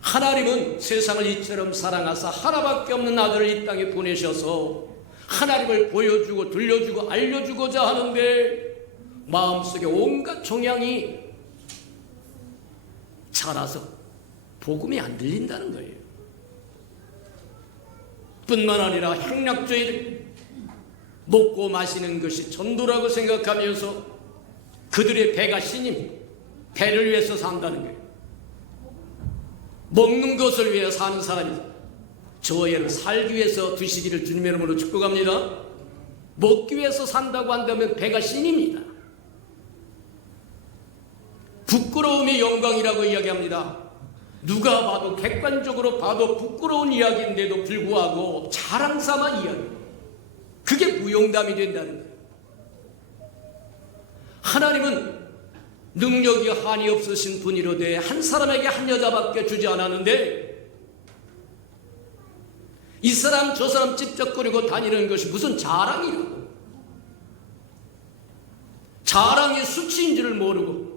하나님은 세상을 이처럼 사랑하사 하나밖에 없는 아들을 이 땅에 보내셔서 하나님을 보여주고 들려주고 알려주고자 하는데 마음속에 온갖 종양이 자라서 복음이 안 들린다는 거예요. 뿐만 아니라 행락주의들 먹고 마시는 것이 전도라고 생각하면서 그들의 배가 신임 배를 위해서 산다는 거예요. 먹는 것을 위해 사는 사람이다. 저희는 살기 위해서 드시기를 주님의 이름으로 축복합니다. 먹기 위해서 산다고 한다면 배가 신입니다. 부끄러움이 영광이라고 이야기합니다. 누가 봐도 객관적으로 봐도 부끄러운 이야기인데도 불구하고 자랑삼아 이야기합니다. 그게 무용담이 된다는 거예요. 하나님은 능력이 한이 없으신 분이로되 한 사람에게 한 여자밖에 주지 않았는데 이 사람 저 사람 찝쩍거리고 다니는 것이 무슨 자랑이라고. 자랑이 수치인 줄을 모르고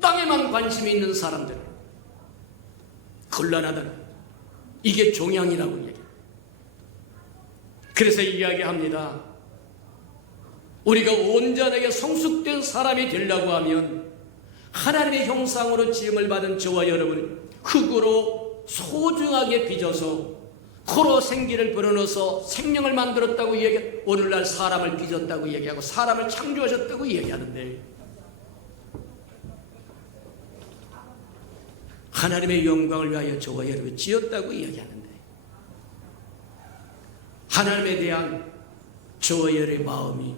땅에만 관심이 있는 사람들 곤란하다는 이게 종양이라고 얘기해요. 그래서 이야기합니다. 우리가 온전하게 성숙된 사람이 되려고 하면 하나님의 형상으로 지음을 받은 저와 여러분 흙으로 소중하게 빚어서 코로 생기를 불어넣어서 생명을 만들었다고 얘기하고 오늘날 사람을 빚었다고 얘기하고 사람을 창조하셨다고 얘기하는데 하나님의 영광을 위하여 저와 여러분 지었다고 이야기하는데 하나님에 대한 저와 여러분의 마음이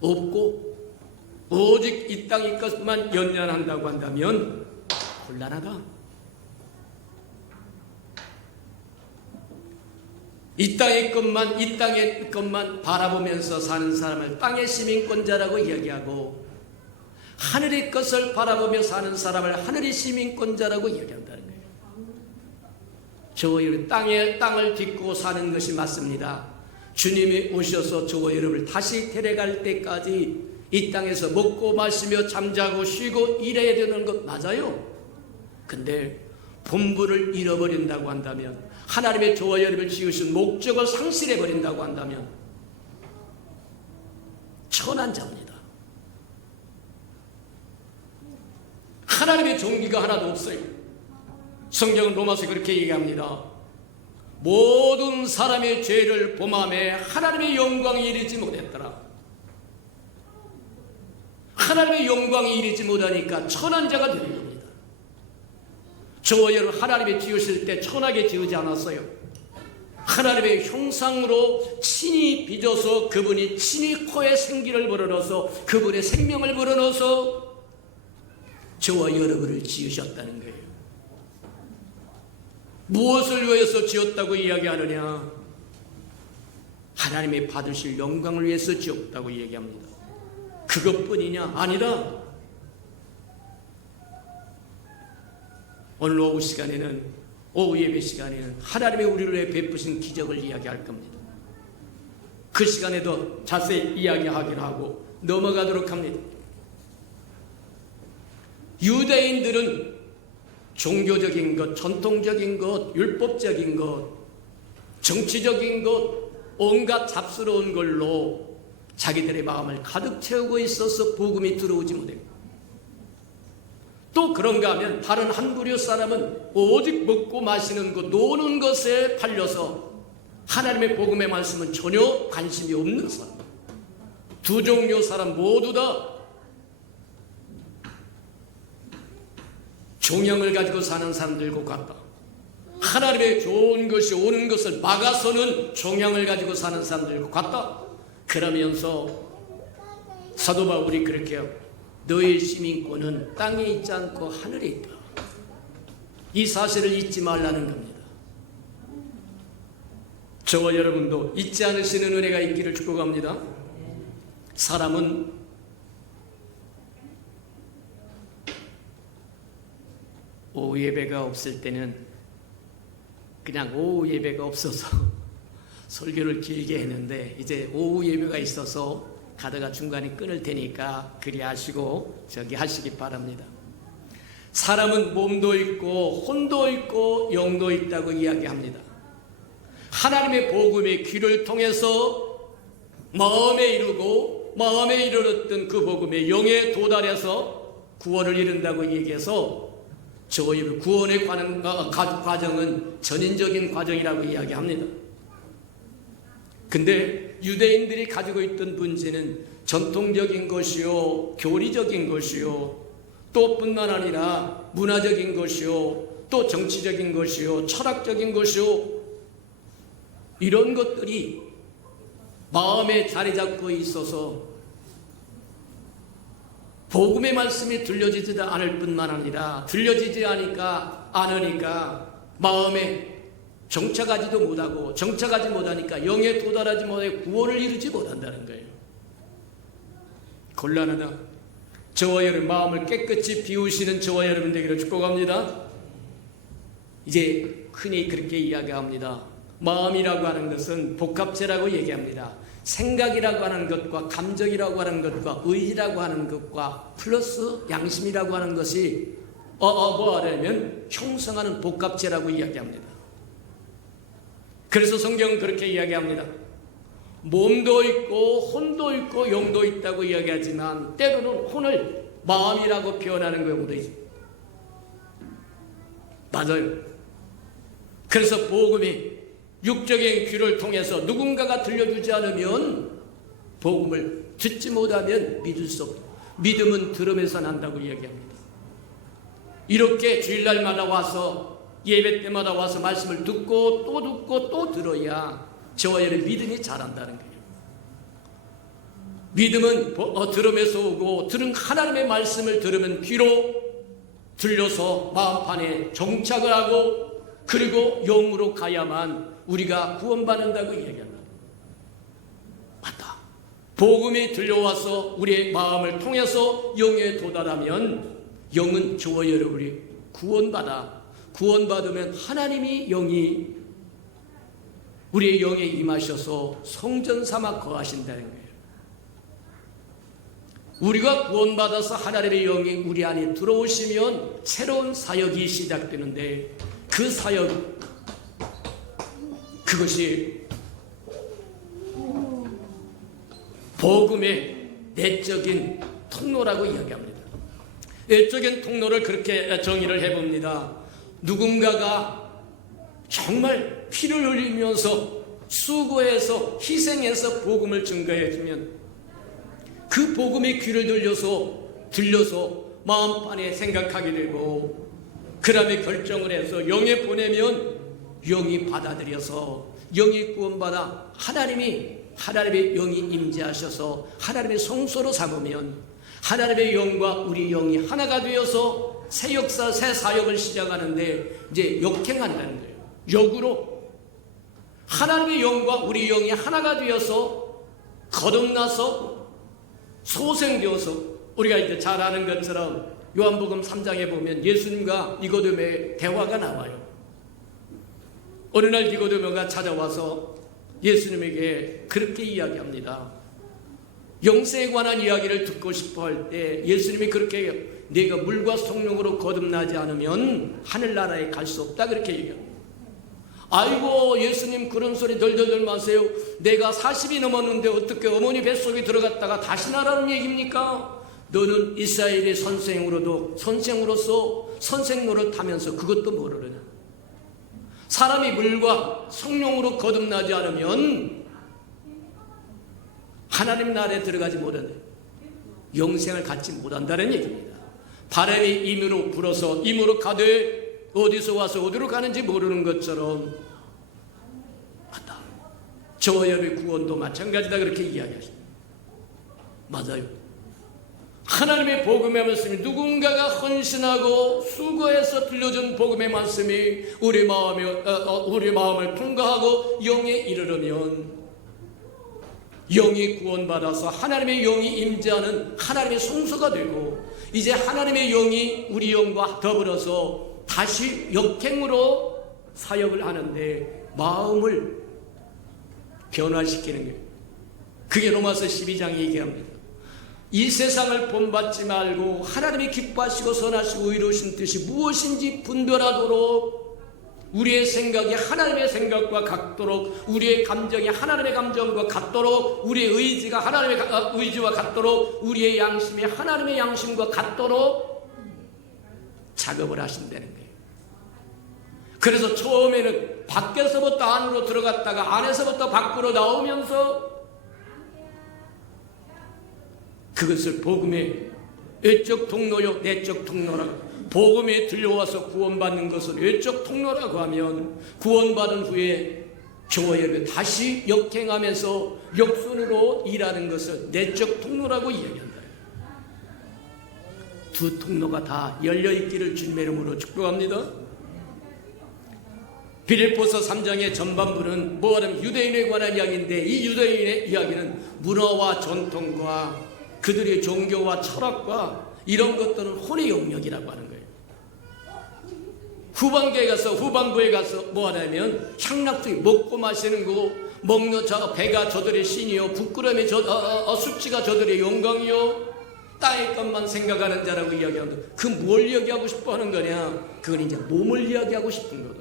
없고 오직 이 땅 이 것만 연연한다고 한다면 곤란하다. 이 땅의 것만 바라보면서 사는 사람을 땅의 시민권자라고 이야기하고, 하늘의 것을 바라보며 사는 사람을 하늘의 시민권자라고 이야기한다는 거예요. 저와 여러분, 땅을 딛고 사는 것이 맞습니다. 주님이 오셔서 저와 여러분을 다시 데려갈 때까지 이 땅에서 먹고 마시며 잠자고 쉬고 일해야 되는 것 맞아요. 근데 본분을 잃어버린다고 한다면, 하나님의 저와 여러분을 지으신 목적을 상실해버린다고 한다면 천한 자입니다. 하나님의 종기가 하나도 없어요. 성경은 로마서에 그렇게 얘기합니다. 모든 사람의 죄를 범함에 하나님의 영광이 이르지 못했더라. 하나님의 영광이 이르지 못하니까 천한 자가 되는 겁니다. 저와 여러분, 하나님의 지으실 때 천하게 지으지 않았어요. 하나님의 형상으로 친히 빚어서 그분이 친히 코에 생기를 불어넣어서 그분의 생명을 불어넣어서 저와 여러분을 지으셨다는 거예요. 무엇을 위해서 지었다고 이야기하느냐? 하나님의 받으실 영광을 위해서 지었다고 얘기합니다. 그것뿐이냐? 아니다. 오늘 오후 예배 시간에는 하나님의 우리를 위해 베푸신 기적을 이야기할 겁니다. 그 시간에도 자세히 이야기하기로 하고 넘어가도록 합니다. 유대인들은 종교적인 것, 전통적인 것, 율법적인 것, 정치적인 것, 온갖 잡스러운 걸로 자기들의 마음을 가득 채우고 있어서 복음이 들어오지 못해요. 또 그런가 하면 다른 한 부류 사람은 오직 먹고 마시는 것, 노는 것에 팔려서 하나님의 복음의 말씀은 전혀 관심이 없는 사람. 두 종류 사람 모두 다 종양을 가지고 사는 사람들과 같다. 하나님의 좋은 것이 오는 것을 막아서는 종양을 가지고 사는 사람들과 같다. 그러면서 사도 바울이 그렇게 해요. 너의 시민권은 땅에 있지 않고 하늘에 있다. 이 사실을 잊지 말라는 겁니다. 저와 여러분도 잊지 않으시는 은혜가 있기를 축복합니다. 사람은 오후 예배가 없을 때는 그냥 오후 예배가 없어서 설교를 길게 했는데, 이제 오후 예배가 있어서 가다가 중간에 끊을 테니까 그리 하시고 저기 하시기 바랍니다. 사람은 몸도 있고 혼도 있고 영도 있다고 이야기합니다. 하나님의 복음의 귀를 통해서 마음에 이르고 마음에 이르렀던 그 복음의 영에 도달해서 구원을 이룬다고 얘기해서 저희 구원의 과정은 전인적인 과정이라고 이야기합니다. 근데 유대인들이 가지고 있던 문제는 전통적인 것이요, 교리적인 것이요, 또 뿐만 아니라 문화적인 것이요, 또 정치적인 것이요, 철학적인 것이요, 이런 것들이 마음에 자리 잡고 있어서 복음의 말씀이 들려지지 않을 뿐만 아니라 들려지지 않으니까 마음에 정착하지도 못하고, 정착하지 못하니까 영에 도달하지 못해 구원을 이루지 못한다는 거예요. 곤란하다. 저와 여러분 마음을 깨끗이 비우시는 저와 여러분 되기를 축복합니다. 이제 흔히 그렇게 이야기합니다. 마음이라고 하는 것은 복합체라고 얘기합니다. 생각이라고 하는 것과 감정이라고 하는 것과 의지라고 하는 것과 플러스 양심이라고 하는 것이 뭐하냐면 형성하는 복합체라고 이야기합니다. 그래서 성경은 그렇게 이야기합니다. 몸도 있고 혼도 있고 영도 있다고 이야기하지만 때로는 혼을 마음이라고 표현하는 경우도 있습니다. 맞아요. 그래서 복음이 육적인 귀를 통해서 누군가가 들려주지 않으면, 복음을 듣지 못하면 믿을 수 없다. 믿음은 들음에서 난다고 이야기합니다. 이렇게 주일날마다 와서 예배 때마다 와서 말씀을 듣고 또 들어야 저와 여러분 믿음이 자란다는 거예요. 믿음은 들음에서 오고, 들은 하나님의 말씀을 들으면 귀로 들려서 마음판에 정착을 하고, 그리고 영으로 가야만 우리가 구원받는다고 이야기한다. 맞다. 복음이 들려와서 우리의 마음을 통해서 영에 도달하면 영은 저와 여러분이 구원받으면 하나님이 영이 우리의 영에 임하셔서 성전 삼아 거하신다는 거예요. 우리가 구원받아서 하나님의 영이 우리 안에 들어오시면 새로운 사역이 시작되는데 그 사역, 그것이 복음의 내적인 통로라고 이야기합니다. 내적인 통로를 그렇게 정의를 해봅니다. 누군가가 정말 피를 흘리면서 수고해서 희생해서 복음을 증거해주면 그 복음의 귀를 들려서 마음판에 생각하게 되고 그 다음에 결정을 해서 영에 보내면 영이 받아들여서 영이 구원받아 하나님의 영이 임재하셔서 하나님의 성소로 삼으면 하나님의 영과 우리 영이 하나가 되어서 새 역사, 새 사역을 시작하는데 이제 역행한다는 거예요. 역으로 하나님의 영과 우리 영이 하나가 되어서 거듭나서 소생되어서 우리가 이제 잘 아는 것처럼 요한복음 3장에 보면 예수님과 니고데모의 대화가 나와요. 어느 날 니고데모가 찾아와서 예수님에게 그렇게 이야기합니다. 영생에 관한 이야기를 듣고 싶어 할 때 예수님이 그렇게 내가 물과 성령으로 거듭나지 않으면 하늘나라에 갈 수 없다 그렇게 얘기합니다. 아이고 예수님 그런 소리 덜덜덜 마세요. 내가 40이 넘었는데 어떻게 어머니 뱃속에 들어갔다가 다시 나라는 얘기입니까? 너는 이스라엘의 선생으로서 선생 노릇하면서 그것도 모르느냐? 사람이 물과 성령으로 거듭나지 않으면 하나님 나라에 들어가지 못한다. 영생을 갖지 못한다는 얘기입니다. 바람이 임으로 불어서 임으로 가되 어디서 와서 어디로 가는지 모르는 것처럼 맞다. 저와 여러분의 구원도 마찬가지다 그렇게 이야기하십니다. 맞아요. 하나님의 복음의 말씀이 누군가가 헌신하고 수고해서 들려준 복음의 말씀이 우리 마음을 통과하고 영에 이르르면 영이 구원받아서 하나님의 영이 임재하는 하나님의 성소가 되고 이제 하나님의 영이 우리 영과 더불어서 다시 역행으로 사역을 하는데 마음을 변화시키는 거예요. 그게 로마서 12장에 얘기합니다. 이 세상을 본받지 말고 하나님이 기뻐하시고 선하시고 의로우신 뜻이 무엇인지 분별하도록 우리의 생각이 하나님의 생각과 같도록 우리의 감정이 하나님의 감정과 같도록 우리의 의지가 하나님의 의지와 같도록 우리의 양심이 하나님의 양심과 같도록 작업을 하신다는 거예요. 그래서 처음에는 밖에서부터 안으로 들어갔다가 안에서부터 밖으로 나오면서 그것을 복음의 외적 통로요 내적 통로라고 복음에 들려와서 구원받는 것을 외적 통로라고 하면 구원받은 후에 저와 여러분 다시 역행하면서 역순으로 일하는 것을 내적 통로라고 이야기한다. 두 통로가 다 열려있기를 주님의 이름으로 축복합니다. 빌립보서 3장의 전반부는 뭐하면 유대인에 관한 이야기인데 이 유대인의 이야기는 문화와 전통과 그들의 종교와 철학과 이런 것들은 혼의 영역이라고 하는 거예요. 후반부에 가서 뭐 하냐면 향락주의 먹고 마시는 거 먹는 배가 저들의 신이요 부끄러움이 수치가 저들의 영광이요 땅의 것만 생각하는 자라고 이야기합니다. 그 뭘 이야기하고 싶어 하는 거냐? 그건 이제 몸을 이야기하고 싶은 거다.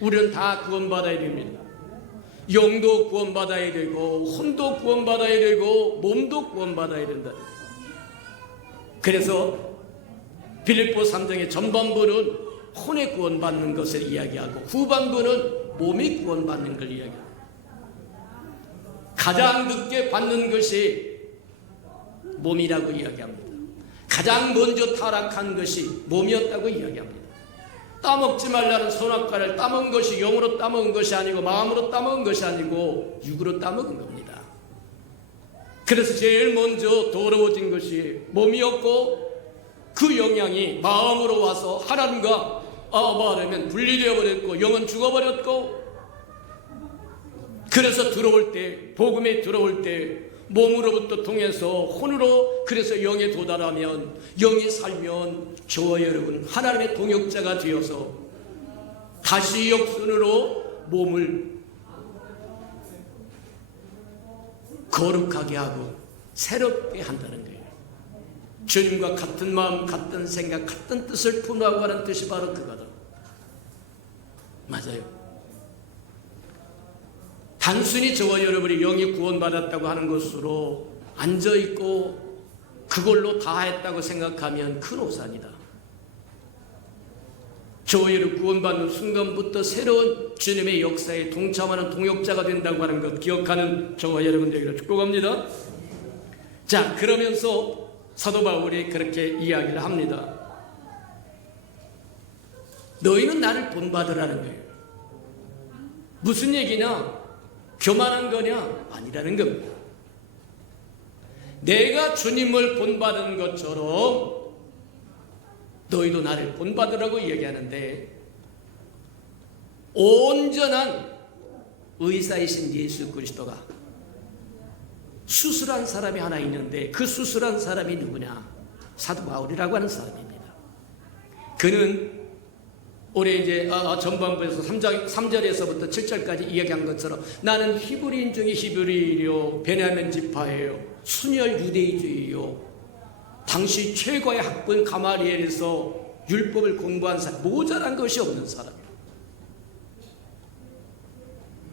우리는 다 구원받아야 됩니다. 영도 구원받아야 되고 혼도 구원받아야 되고 몸도 구원받아야 된다. 그래서 빌립보 3장의 전반부는 혼의 구원받는 것을 이야기하고 후반부는 몸이 구원받는 걸 이야기합니다. 가장 늦게 받는 것이 몸이라고 이야기합니다. 가장 먼저 타락한 것이 몸이었다고 이야기합니다. 따먹지 말라는 선악과를 따먹은 것이 영으로 따먹은 것이 아니고 마음으로 따먹은 것이 아니고 육으로 따먹은 겁니다. 그래서 제일 먼저 더러워진 것이 몸이었고 그 영향이 마음으로 와서 하나님과 말하면 분리되어 버렸고 영은 죽어버렸고 그래서 들어올 때, 복음에 들어올 때 몸으로부터 통해서 혼으로 그래서 영에 도달하면, 영이 살면 저와 여러분 하나님의 동역자가 되어서 다시 역순으로 몸을 거룩하게 하고 새롭게 한다는 거예요. 주님과 같은 마음, 같은 생각, 같은 뜻을 품하고 하는 뜻이 바로 그거다. 맞아요. 단순히 저와 여러분이 영이 구원받았다고 하는 것으로 앉아있고 그걸로 다 했다고 생각하면 큰 오산이다. 저와 여러분 구원받는 순간부터 새로운 주님의 역사에 동참하는 동역자가 된다고 하는 것 기억하는 저와 여러분 되기를 축복합니다. 자, 그러면서 사도 바울이 그렇게 이야기를 합니다. 너희는 나를 본받으라는 거예요. 무슨 얘기냐? 교만한 거냐? 아니라는 겁니다. 내가 주님을 본받은 것처럼 너희도 나를 본받으라고 이야기하는데, 온전한 의사이신 예수 그리스도가 수술한 사람이 하나 있는데 그 수술한 사람이 누구냐? 사도 바울이라고 하는 사람입니다. 그는 올해 이제 전반부에서 3절에서부터 7절까지 이야기한 것처럼 나는 히브리인 중에 히브리인이요 베냐민 지파예요, 순혈 유대인이요, 당시 최고의 학군 가마리엘에서 율법을 공부한 사람, 모자란 것이 없는 사람,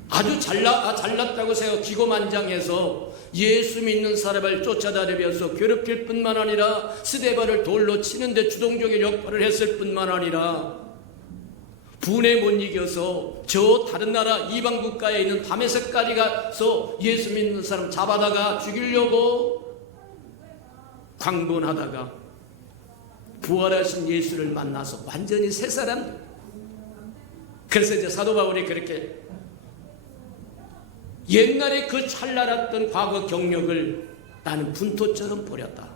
아주 잘났다고 생각 기고만장해서 예수 믿는 사람을 쫓아다니면서 괴롭힐 뿐만 아니라 스데반을 돌로 치는데 주동적인 역할을 했을 뿐만 아니라 분에 못 이겨서 저 다른 나라 이방 국가에 있는 다메섹까지 가서 예수 믿는 사람 잡아다가 죽이려고 광분하다가 부활하신 예수를 만나서 완전히 새 사람. 그래서 이제 사도 바울이 그렇게 옛날에 그 찬란했던 과거 경력을 나는 분토처럼 버렸다,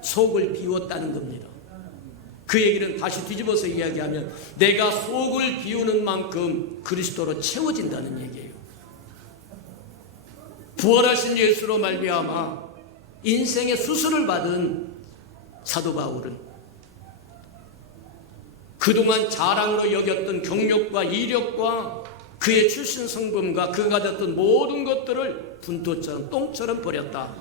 속을 비웠다는 겁니다. 그 얘기는 다시 뒤집어서 이야기하면 내가 속을 비우는 만큼 그리스도로 채워진다는 얘기예요. 부활하신 예수로 말미암아 인생의 수술을 받은 사도 바울은 그동안 자랑으로 여겼던 경력과 이력과 그의 출신 성분과 그가 가졌던 모든 것들을 분토처럼 똥처럼 버렸다.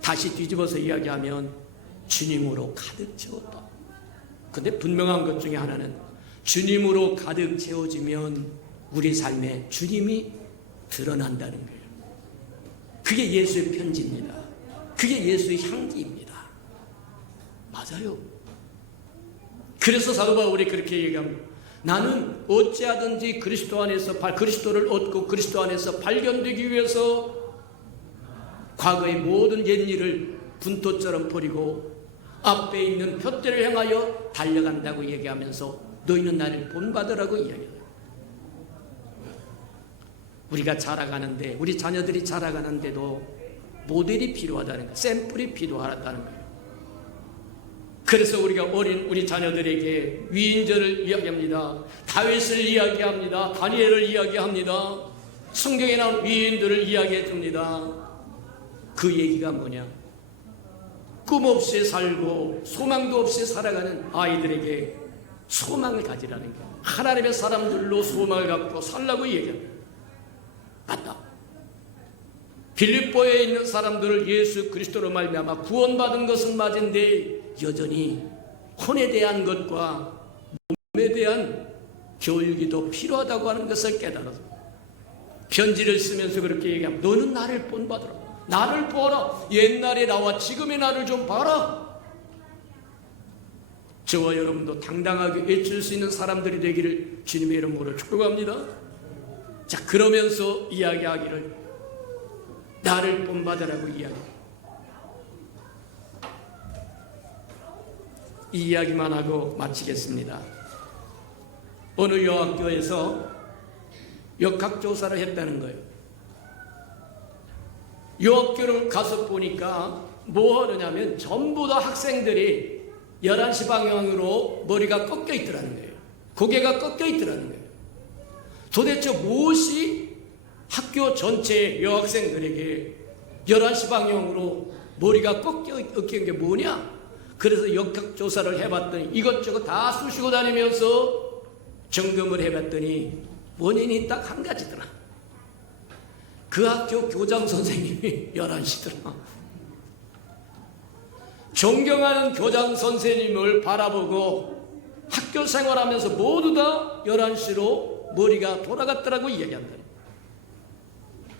다시 뒤집어서 이야기하면 주님으로 가득 채웠다. 근데 분명한 것 중에 하나는 주님으로 가득 채워지면 우리 삶에 주님이 드러난다는 거예요. 그게 예수의 편지입니다. 그게 예수의 향기입니다. 맞아요. 그래서 사도 바울이 그렇게 얘기합니다. 나는 어찌하든지 그리스도 안에서 그리스도를 얻고 그리스도 안에서 발견되기 위해서 과거의 모든 옛일을 분토처럼 버리고 앞에 있는 표대를 향하여 달려간다고 얘기하면서 너희는 나를 본받으라고 이야기해요. 우리가 자라가는데, 우리 자녀들이 자라가는데도 모델이 필요하다는 거예요. 샘플이 필요하다는 거예요. 그래서 우리가 어린 우리 자녀들에게 위인전을 이야기합니다. 다윗을 이야기합니다. 다니엘을 이야기합니다. 성경에 나온 위인들을 이야기해 줍니다. 그 얘기가 뭐냐? 꿈 없이 살고 소망도 없이 살아가는 아이들에게 소망을 가지라는 거예요. 하나님의 사람들로 소망을 갖고 살라고 얘기합니다. 맞다. 빌립보에 있는 사람들을 예수 그리스도로 말미암아 구원받은 것은 맞은데 여전히 혼에 대한 것과 몸에 대한 교육이 더 필요하다고 하는 것을 깨달아서 편지를 쓰면서 그렇게 얘기하면 너는 나를 본받으라. 나를 보아라. 옛날의 나와 지금의 나를 좀 봐라. 저와 여러분도 당당하게 외칠 수 있는 사람들이 되기를 주님의 이름으로 축복합니다. 자, 그러면서 이야기하기를 나를 본받으라고 이야기해요. 이 이야기만 하고 마치겠습니다. 어느 여학교에서 역학조사를 했다는 거예요. 여학교를 가서 보니까 뭐 하느냐면 전부 다 학생들이 11시 방향으로 머리가 꺾여 있더라는 거예요. 고개가 꺾여 있더라는 거예요. 도대체 무엇이 학교 전체 여학생들에게 11시 방향으로 머리가 꺾인 게 뭐냐? 그래서 역학조사를 해봤더니 이것저것 다 쑤시고 다니면서 점검을 해봤더니 원인이 딱 한 가지더라. 그 학교 교장 선생님이 11시더라. 존경하는 교장 선생님을 바라보고 학교 생활하면서 모두 다 11시로 머리가 돌아갔더라고 이야기한다.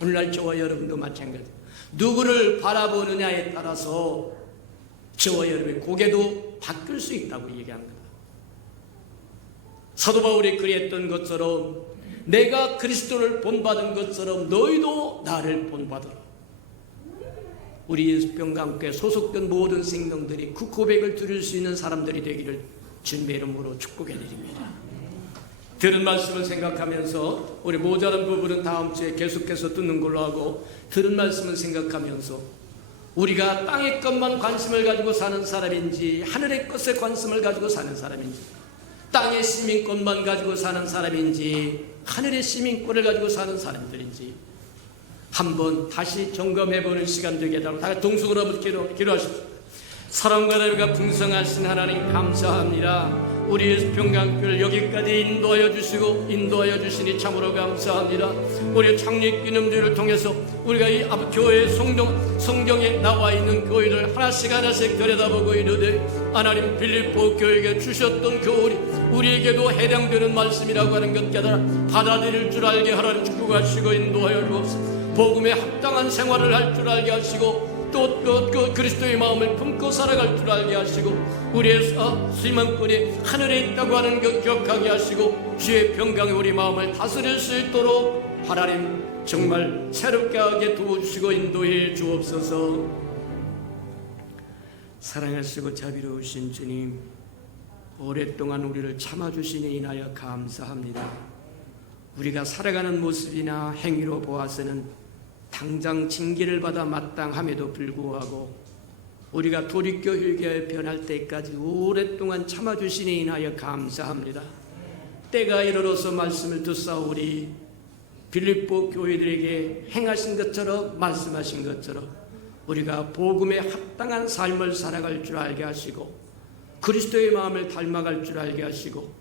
오늘날 저와 여러분도 마찬가지. 누구를 바라보느냐에 따라서 저와 여러분의 고개도 바뀔 수 있다고 얘기합니다. 사도 바울이 그랬던 것처럼 내가 그리스도를 본받은 것처럼 너희도 나를 본받아라. 우리 예수평강교회 소속된 모든 생명들이 그 고백을 들을 수 있는 사람들이 되기를 주님의 이름으로 축복해 드립니다. 들은 말씀을 생각하면서 우리 모자란 부분은 다음 주에 계속해서 듣는 걸로 하고, 들은 말씀을 생각하면서 우리가 땅의 것만 관심을 가지고 사는 사람인지 하늘의 것에 관심을 가지고 사는 사람인지, 땅의 시민권만 가지고 사는 사람인지 하늘의 시민권을 가지고 사는 사람들인지 한번 다시 점검해보는 시간 되게 해달라고 다 동성으로 한번 기도하십시오. 사랑과 나이가 풍성하신 하나님 감사합니다. 우리 평강교회를 여기까지 인도하여 주시고 주시니 참으로 감사합니다. 우리 창립 기념주를 통해서 우리가 이 교회 성경에 나와 있는 교회를 하나씩 들여다보고 이르되, 하나님 빌립보 교회에게 주셨던 교훈이 우리에게도 해당되는 말씀이라고 하는 것 깨달아 받아들일 줄 알게 하나님 축복하시고 인도하여 주옵소서. 복음에 합당한 생활을 할 줄 알게 하시고, 또 그리스도의 마음을 품고 살아갈 줄 알게 하시고, 우리의 희망권이 하늘에 있다고 하는 것 기억하게 하시고, 주의 평강에 우리 마음을 다스릴 수 있도록 하나님 정말 새롭게 하게 도와주시고 인도해 주옵소서. 사랑하시고 자비로우신 주님, 오랫동안 우리를 참아주시니 인하여 감사합니다. 우리가 살아가는 모습이나 행위로 보아서는 당장 징계를 받아 마땅함에도 불구하고 우리가 돌이켜 회개하여 변할 때까지 오랫동안 참아주시니 인하여 감사합니다. 때가 이르러서 말씀을 듣사오니 빌립보 교회들에게 행하신 것처럼 말씀하신 것처럼 우리가 복음에 합당한 삶을 살아갈 줄 알게 하시고, 그리스도의 마음을 닮아갈 줄 알게 하시고,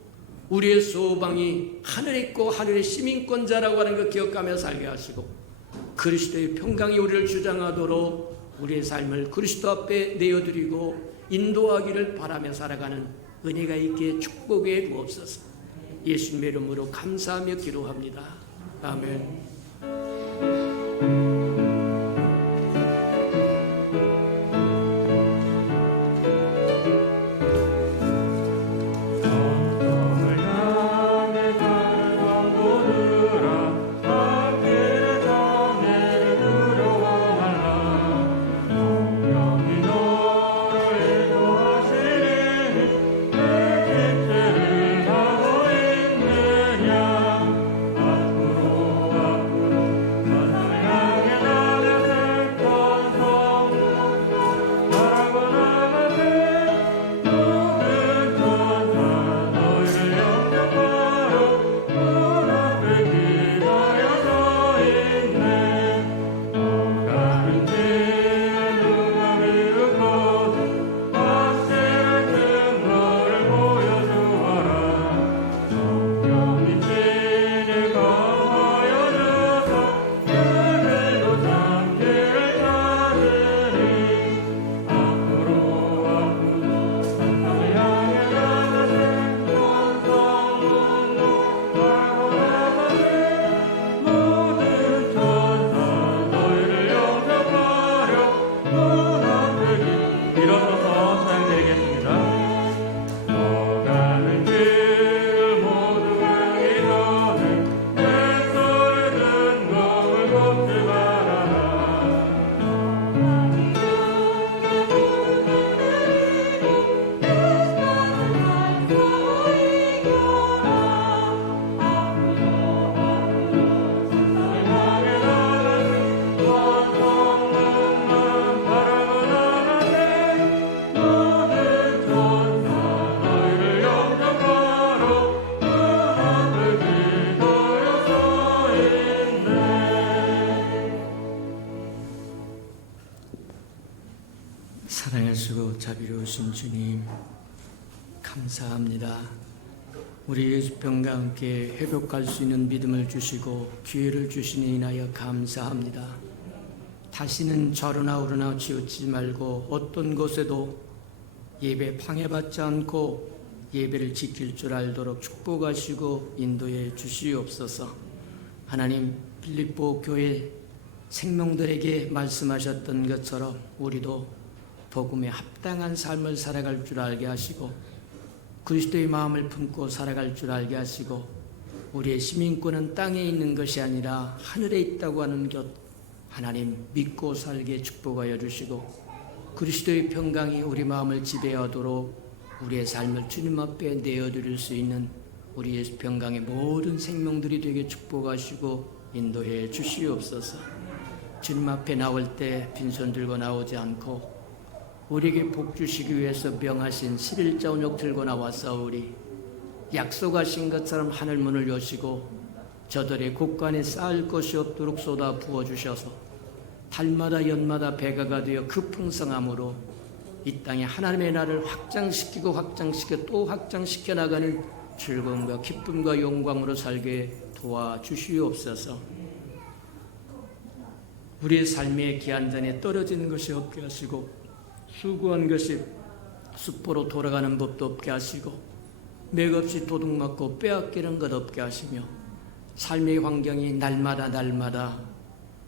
우리의 소망이 하늘에 있고 하늘의 시민권자라고 하는 것 기억하며 살게 하시고, 그리스도의 평강이 우리를 주장하도록 우리의 삶을 그리스도 앞에 내어드리고 인도하기를 바라며 살아가는 은혜가 있게 축복해 주옵소서. 예수님의 이름으로 감사하며 기도합니다. 아멘. 앞으로 나를 향해 자비로우신 주님, 감사합니다. 우리 예수병과 함께 회복할 수 있는 믿음을 주시고 기회를 주시니 인하여 감사합니다. 다시는 좌로나 우로나 치우치지 말고 어떤 곳에도 예배 방해받지 않고 예배를 지킬 줄 알도록 축복하시고 인도해 주시옵소서. 하나님, 빌립보 교회 생명들에게 말씀하셨던 것처럼 우리도 복음에 합당한 삶을 살아갈 줄 알게 하시고 그리스도의 마음을 품고 살아갈 줄 알게 하시고 우리의 시민권은 땅에 있는 것이 아니라 하늘에 있다고 하는 것 하나님 믿고 살게 축복하여 주시고 그리스도의 평강이 우리 마음을 지배하도록 우리의 삶을 주님 앞에 내어드릴 수 있는 우리 예수 평강의 모든 생명들이 되게 축복하시고 인도해 주시옵소서. 주님 앞에 나올 때 빈손 들고 나오지 않고 우리에게 복 주시기 위해서 명하신 11자 언약 들고 나왔사오리. 약속하신 것처럼 하늘 문을 여시고 저들의 곳간에 쌓을 것이 없도록 쏟아 부어주셔서 달마다 연마다 배가가 되어 그 풍성함으로 이 땅에 하나님의 나라를 확장시키고 또 확장시켜 나가는 즐거움과 기쁨과 영광으로 살게 도와주시옵소서. 우리의 삶의 기한전에 떨어지는 것이 없게 하시고 수고한 것이 수포로 돌아가는 법도 없게 하시고 맥없이 도둑맞고 빼앗기는 것 없게 하시며 삶의 환경이 날마다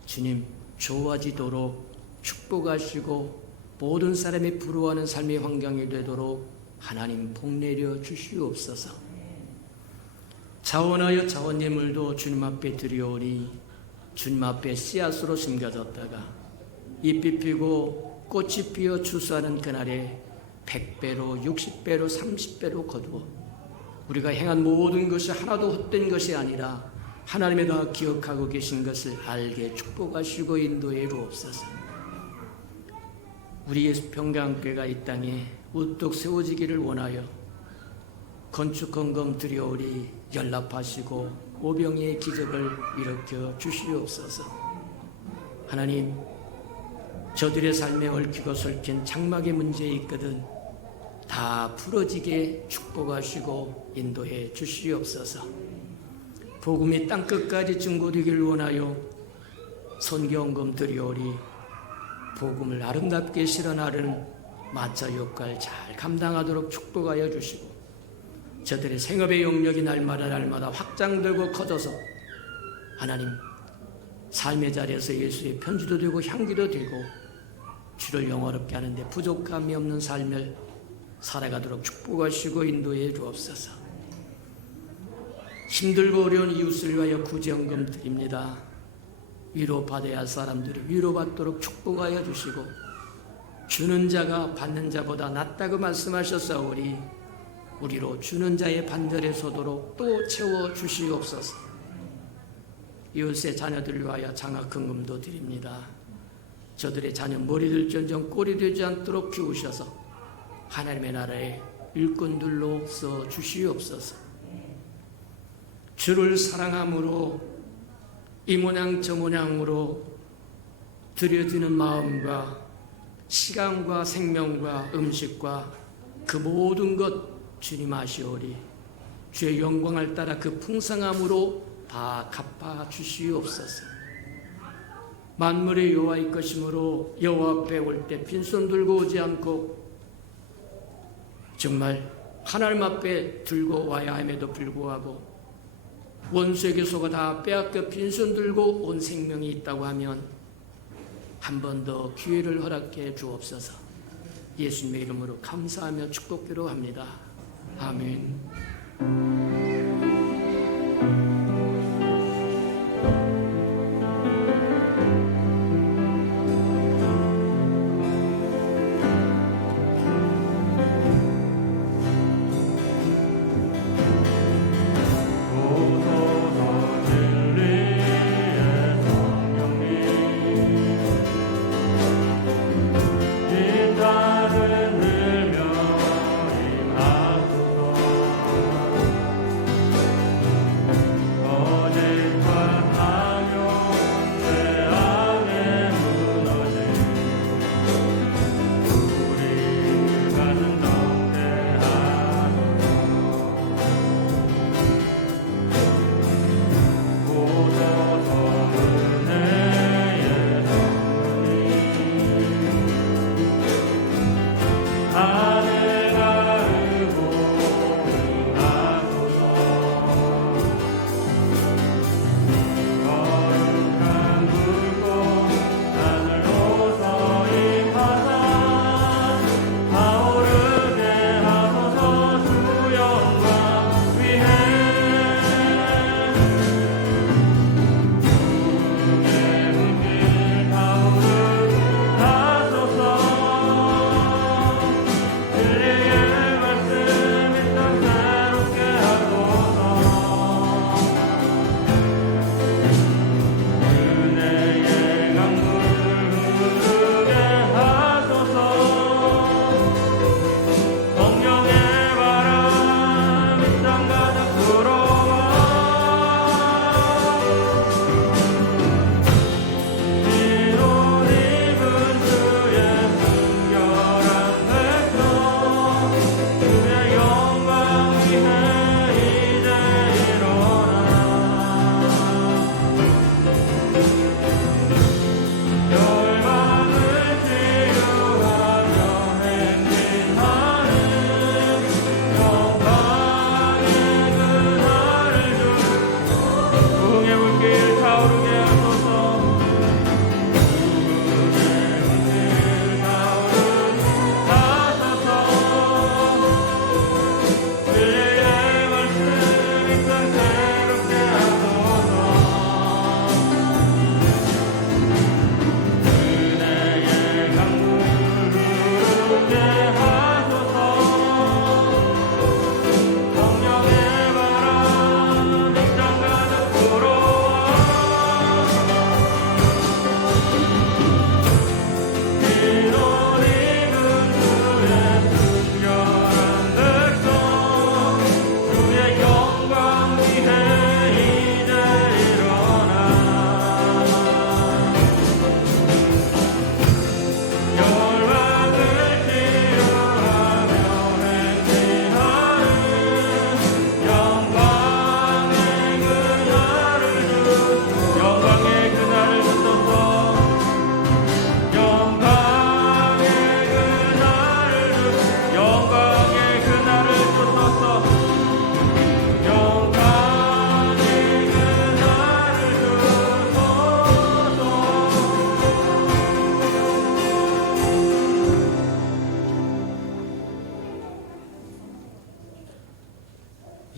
주님 좋아지도록 축복하시고 모든 사람이 부러워하는 삶의 환경이 되도록 하나님 복내려 주시옵소서. 자원하여 자원 예물도 주님 앞에 드리오니 주님 앞에 씨앗으로 심겨졌다가 잎이 피고 꽃이 피어 추수하는 그날에 100배로 60배로 30배로 거두어 우리가 행한 모든 것이 하나도 헛된 것이 아니라 하나님의 다 기억하고 계신 것을 알게 축복하시고 인도해 주옵소서. 우리 예수 평강교회가 이 땅에 우뚝 세워지기를 원하여 건축 헌금 드려오리 연락하시고 오병이의 기적을 일으켜 주시옵소서. 하나님, 저들의 삶에 얽히고 설킨 장막의 문제에 있거든 다 풀어지게 축복하시고 인도해 주시옵소서. 복음이 땅끝까지 증거되기를 원하여 선교헌금 드리오리. 복음을 아름답게 실현하는 마차 역할 잘 감당하도록 축복하여 주시고 저들의 생업의 영역이 날마다 확장되고 커져서 하나님 삶의 자리에서 예수의 편지도 되고 향기도 되고 주를 영화롭게 하는데 부족함이 없는 삶을 살아가도록 축복하시고 인도해 주옵소서. 힘들고 어려운 이웃을 위하여 구제헌금 드립니다. 위로받아야 할 사람들이 위로받도록 축복하여 주시고 주는 자가 받는 자보다 낫다고 말씀하셨사오니 우리로 주는 자의 반절에 서도록 또 채워 주시옵소서. 이웃의 자녀들을 위하여 장학헌금도 드립니다. 저들의 자녀 머리들전정 꼴이 되지 않도록 키우셔서 하나님의 나라의 일꾼들로 써 주시옵소서. 주를 사랑함으로 이 모양 저 모양으로 드려지는 마음과 시간과 생명과 음식과 그 모든 것 주님 아시오리. 주의 영광을 따라 그 풍성함으로 다 갚아 주시옵소서. 만물의 여호와의 것이므로 여호와 앞에 올 때 빈손 들고 오지 않고 정말 하나님 앞에 들고 와야 함에도 불구하고 원수에게서가 다 빼앗겨 빈손 들고 온 생명이 있다고 하면 한 번 더 기회를 허락해 주옵소서. 예수님의 이름으로 감사하며 축복기로 합니다. 아멘.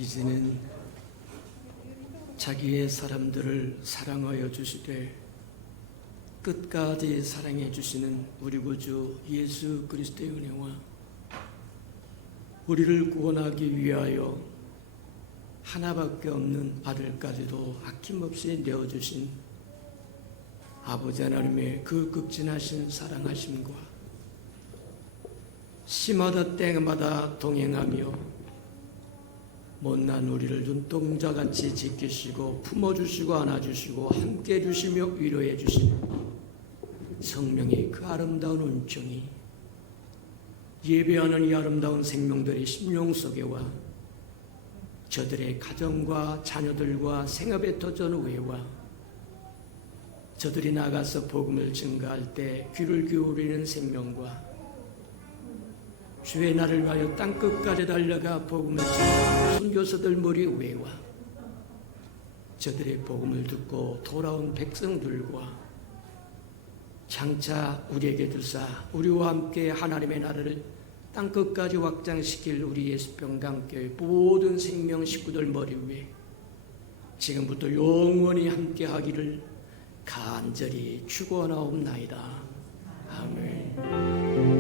이제는 자기의 사람들을 사랑하여 주시되 끝까지 사랑해 주시는 우리 구주 예수 그리스도의 은혜와 우리를 구원하기 위하여 하나밖에 없는 아들까지도 아낌없이 내어주신 아버지 하나님의 그 극진하신 사랑하심과 시마다 때마다 동행하며 못난 우리를 눈동자같이 지키시고 품어주시고 안아주시고 함께해 주시며 위로해 주시는 성령의 그 아름다운 은총이 예배하는 이 아름다운 생명들의 심령 속에와 저들의 가정과 자녀들과 생업에 터전 후에와 저들이 나가서 복음을 증거할 때 귀를 기울이는 생명과 주의 날을 위하여 땅끝까지 달려가 복음을 전하는 선교사들 머리 위에와 저들의 복음을 듣고 돌아온 백성들과 장차 우리에게 주사 우리와 함께 하나님의 나라를 땅끝까지 확장시킬 우리 예수평강교회 모든 생명 식구들 머리 위에 지금부터 영원히 함께 하기를 간절히 축원하옵나이다. 아멘.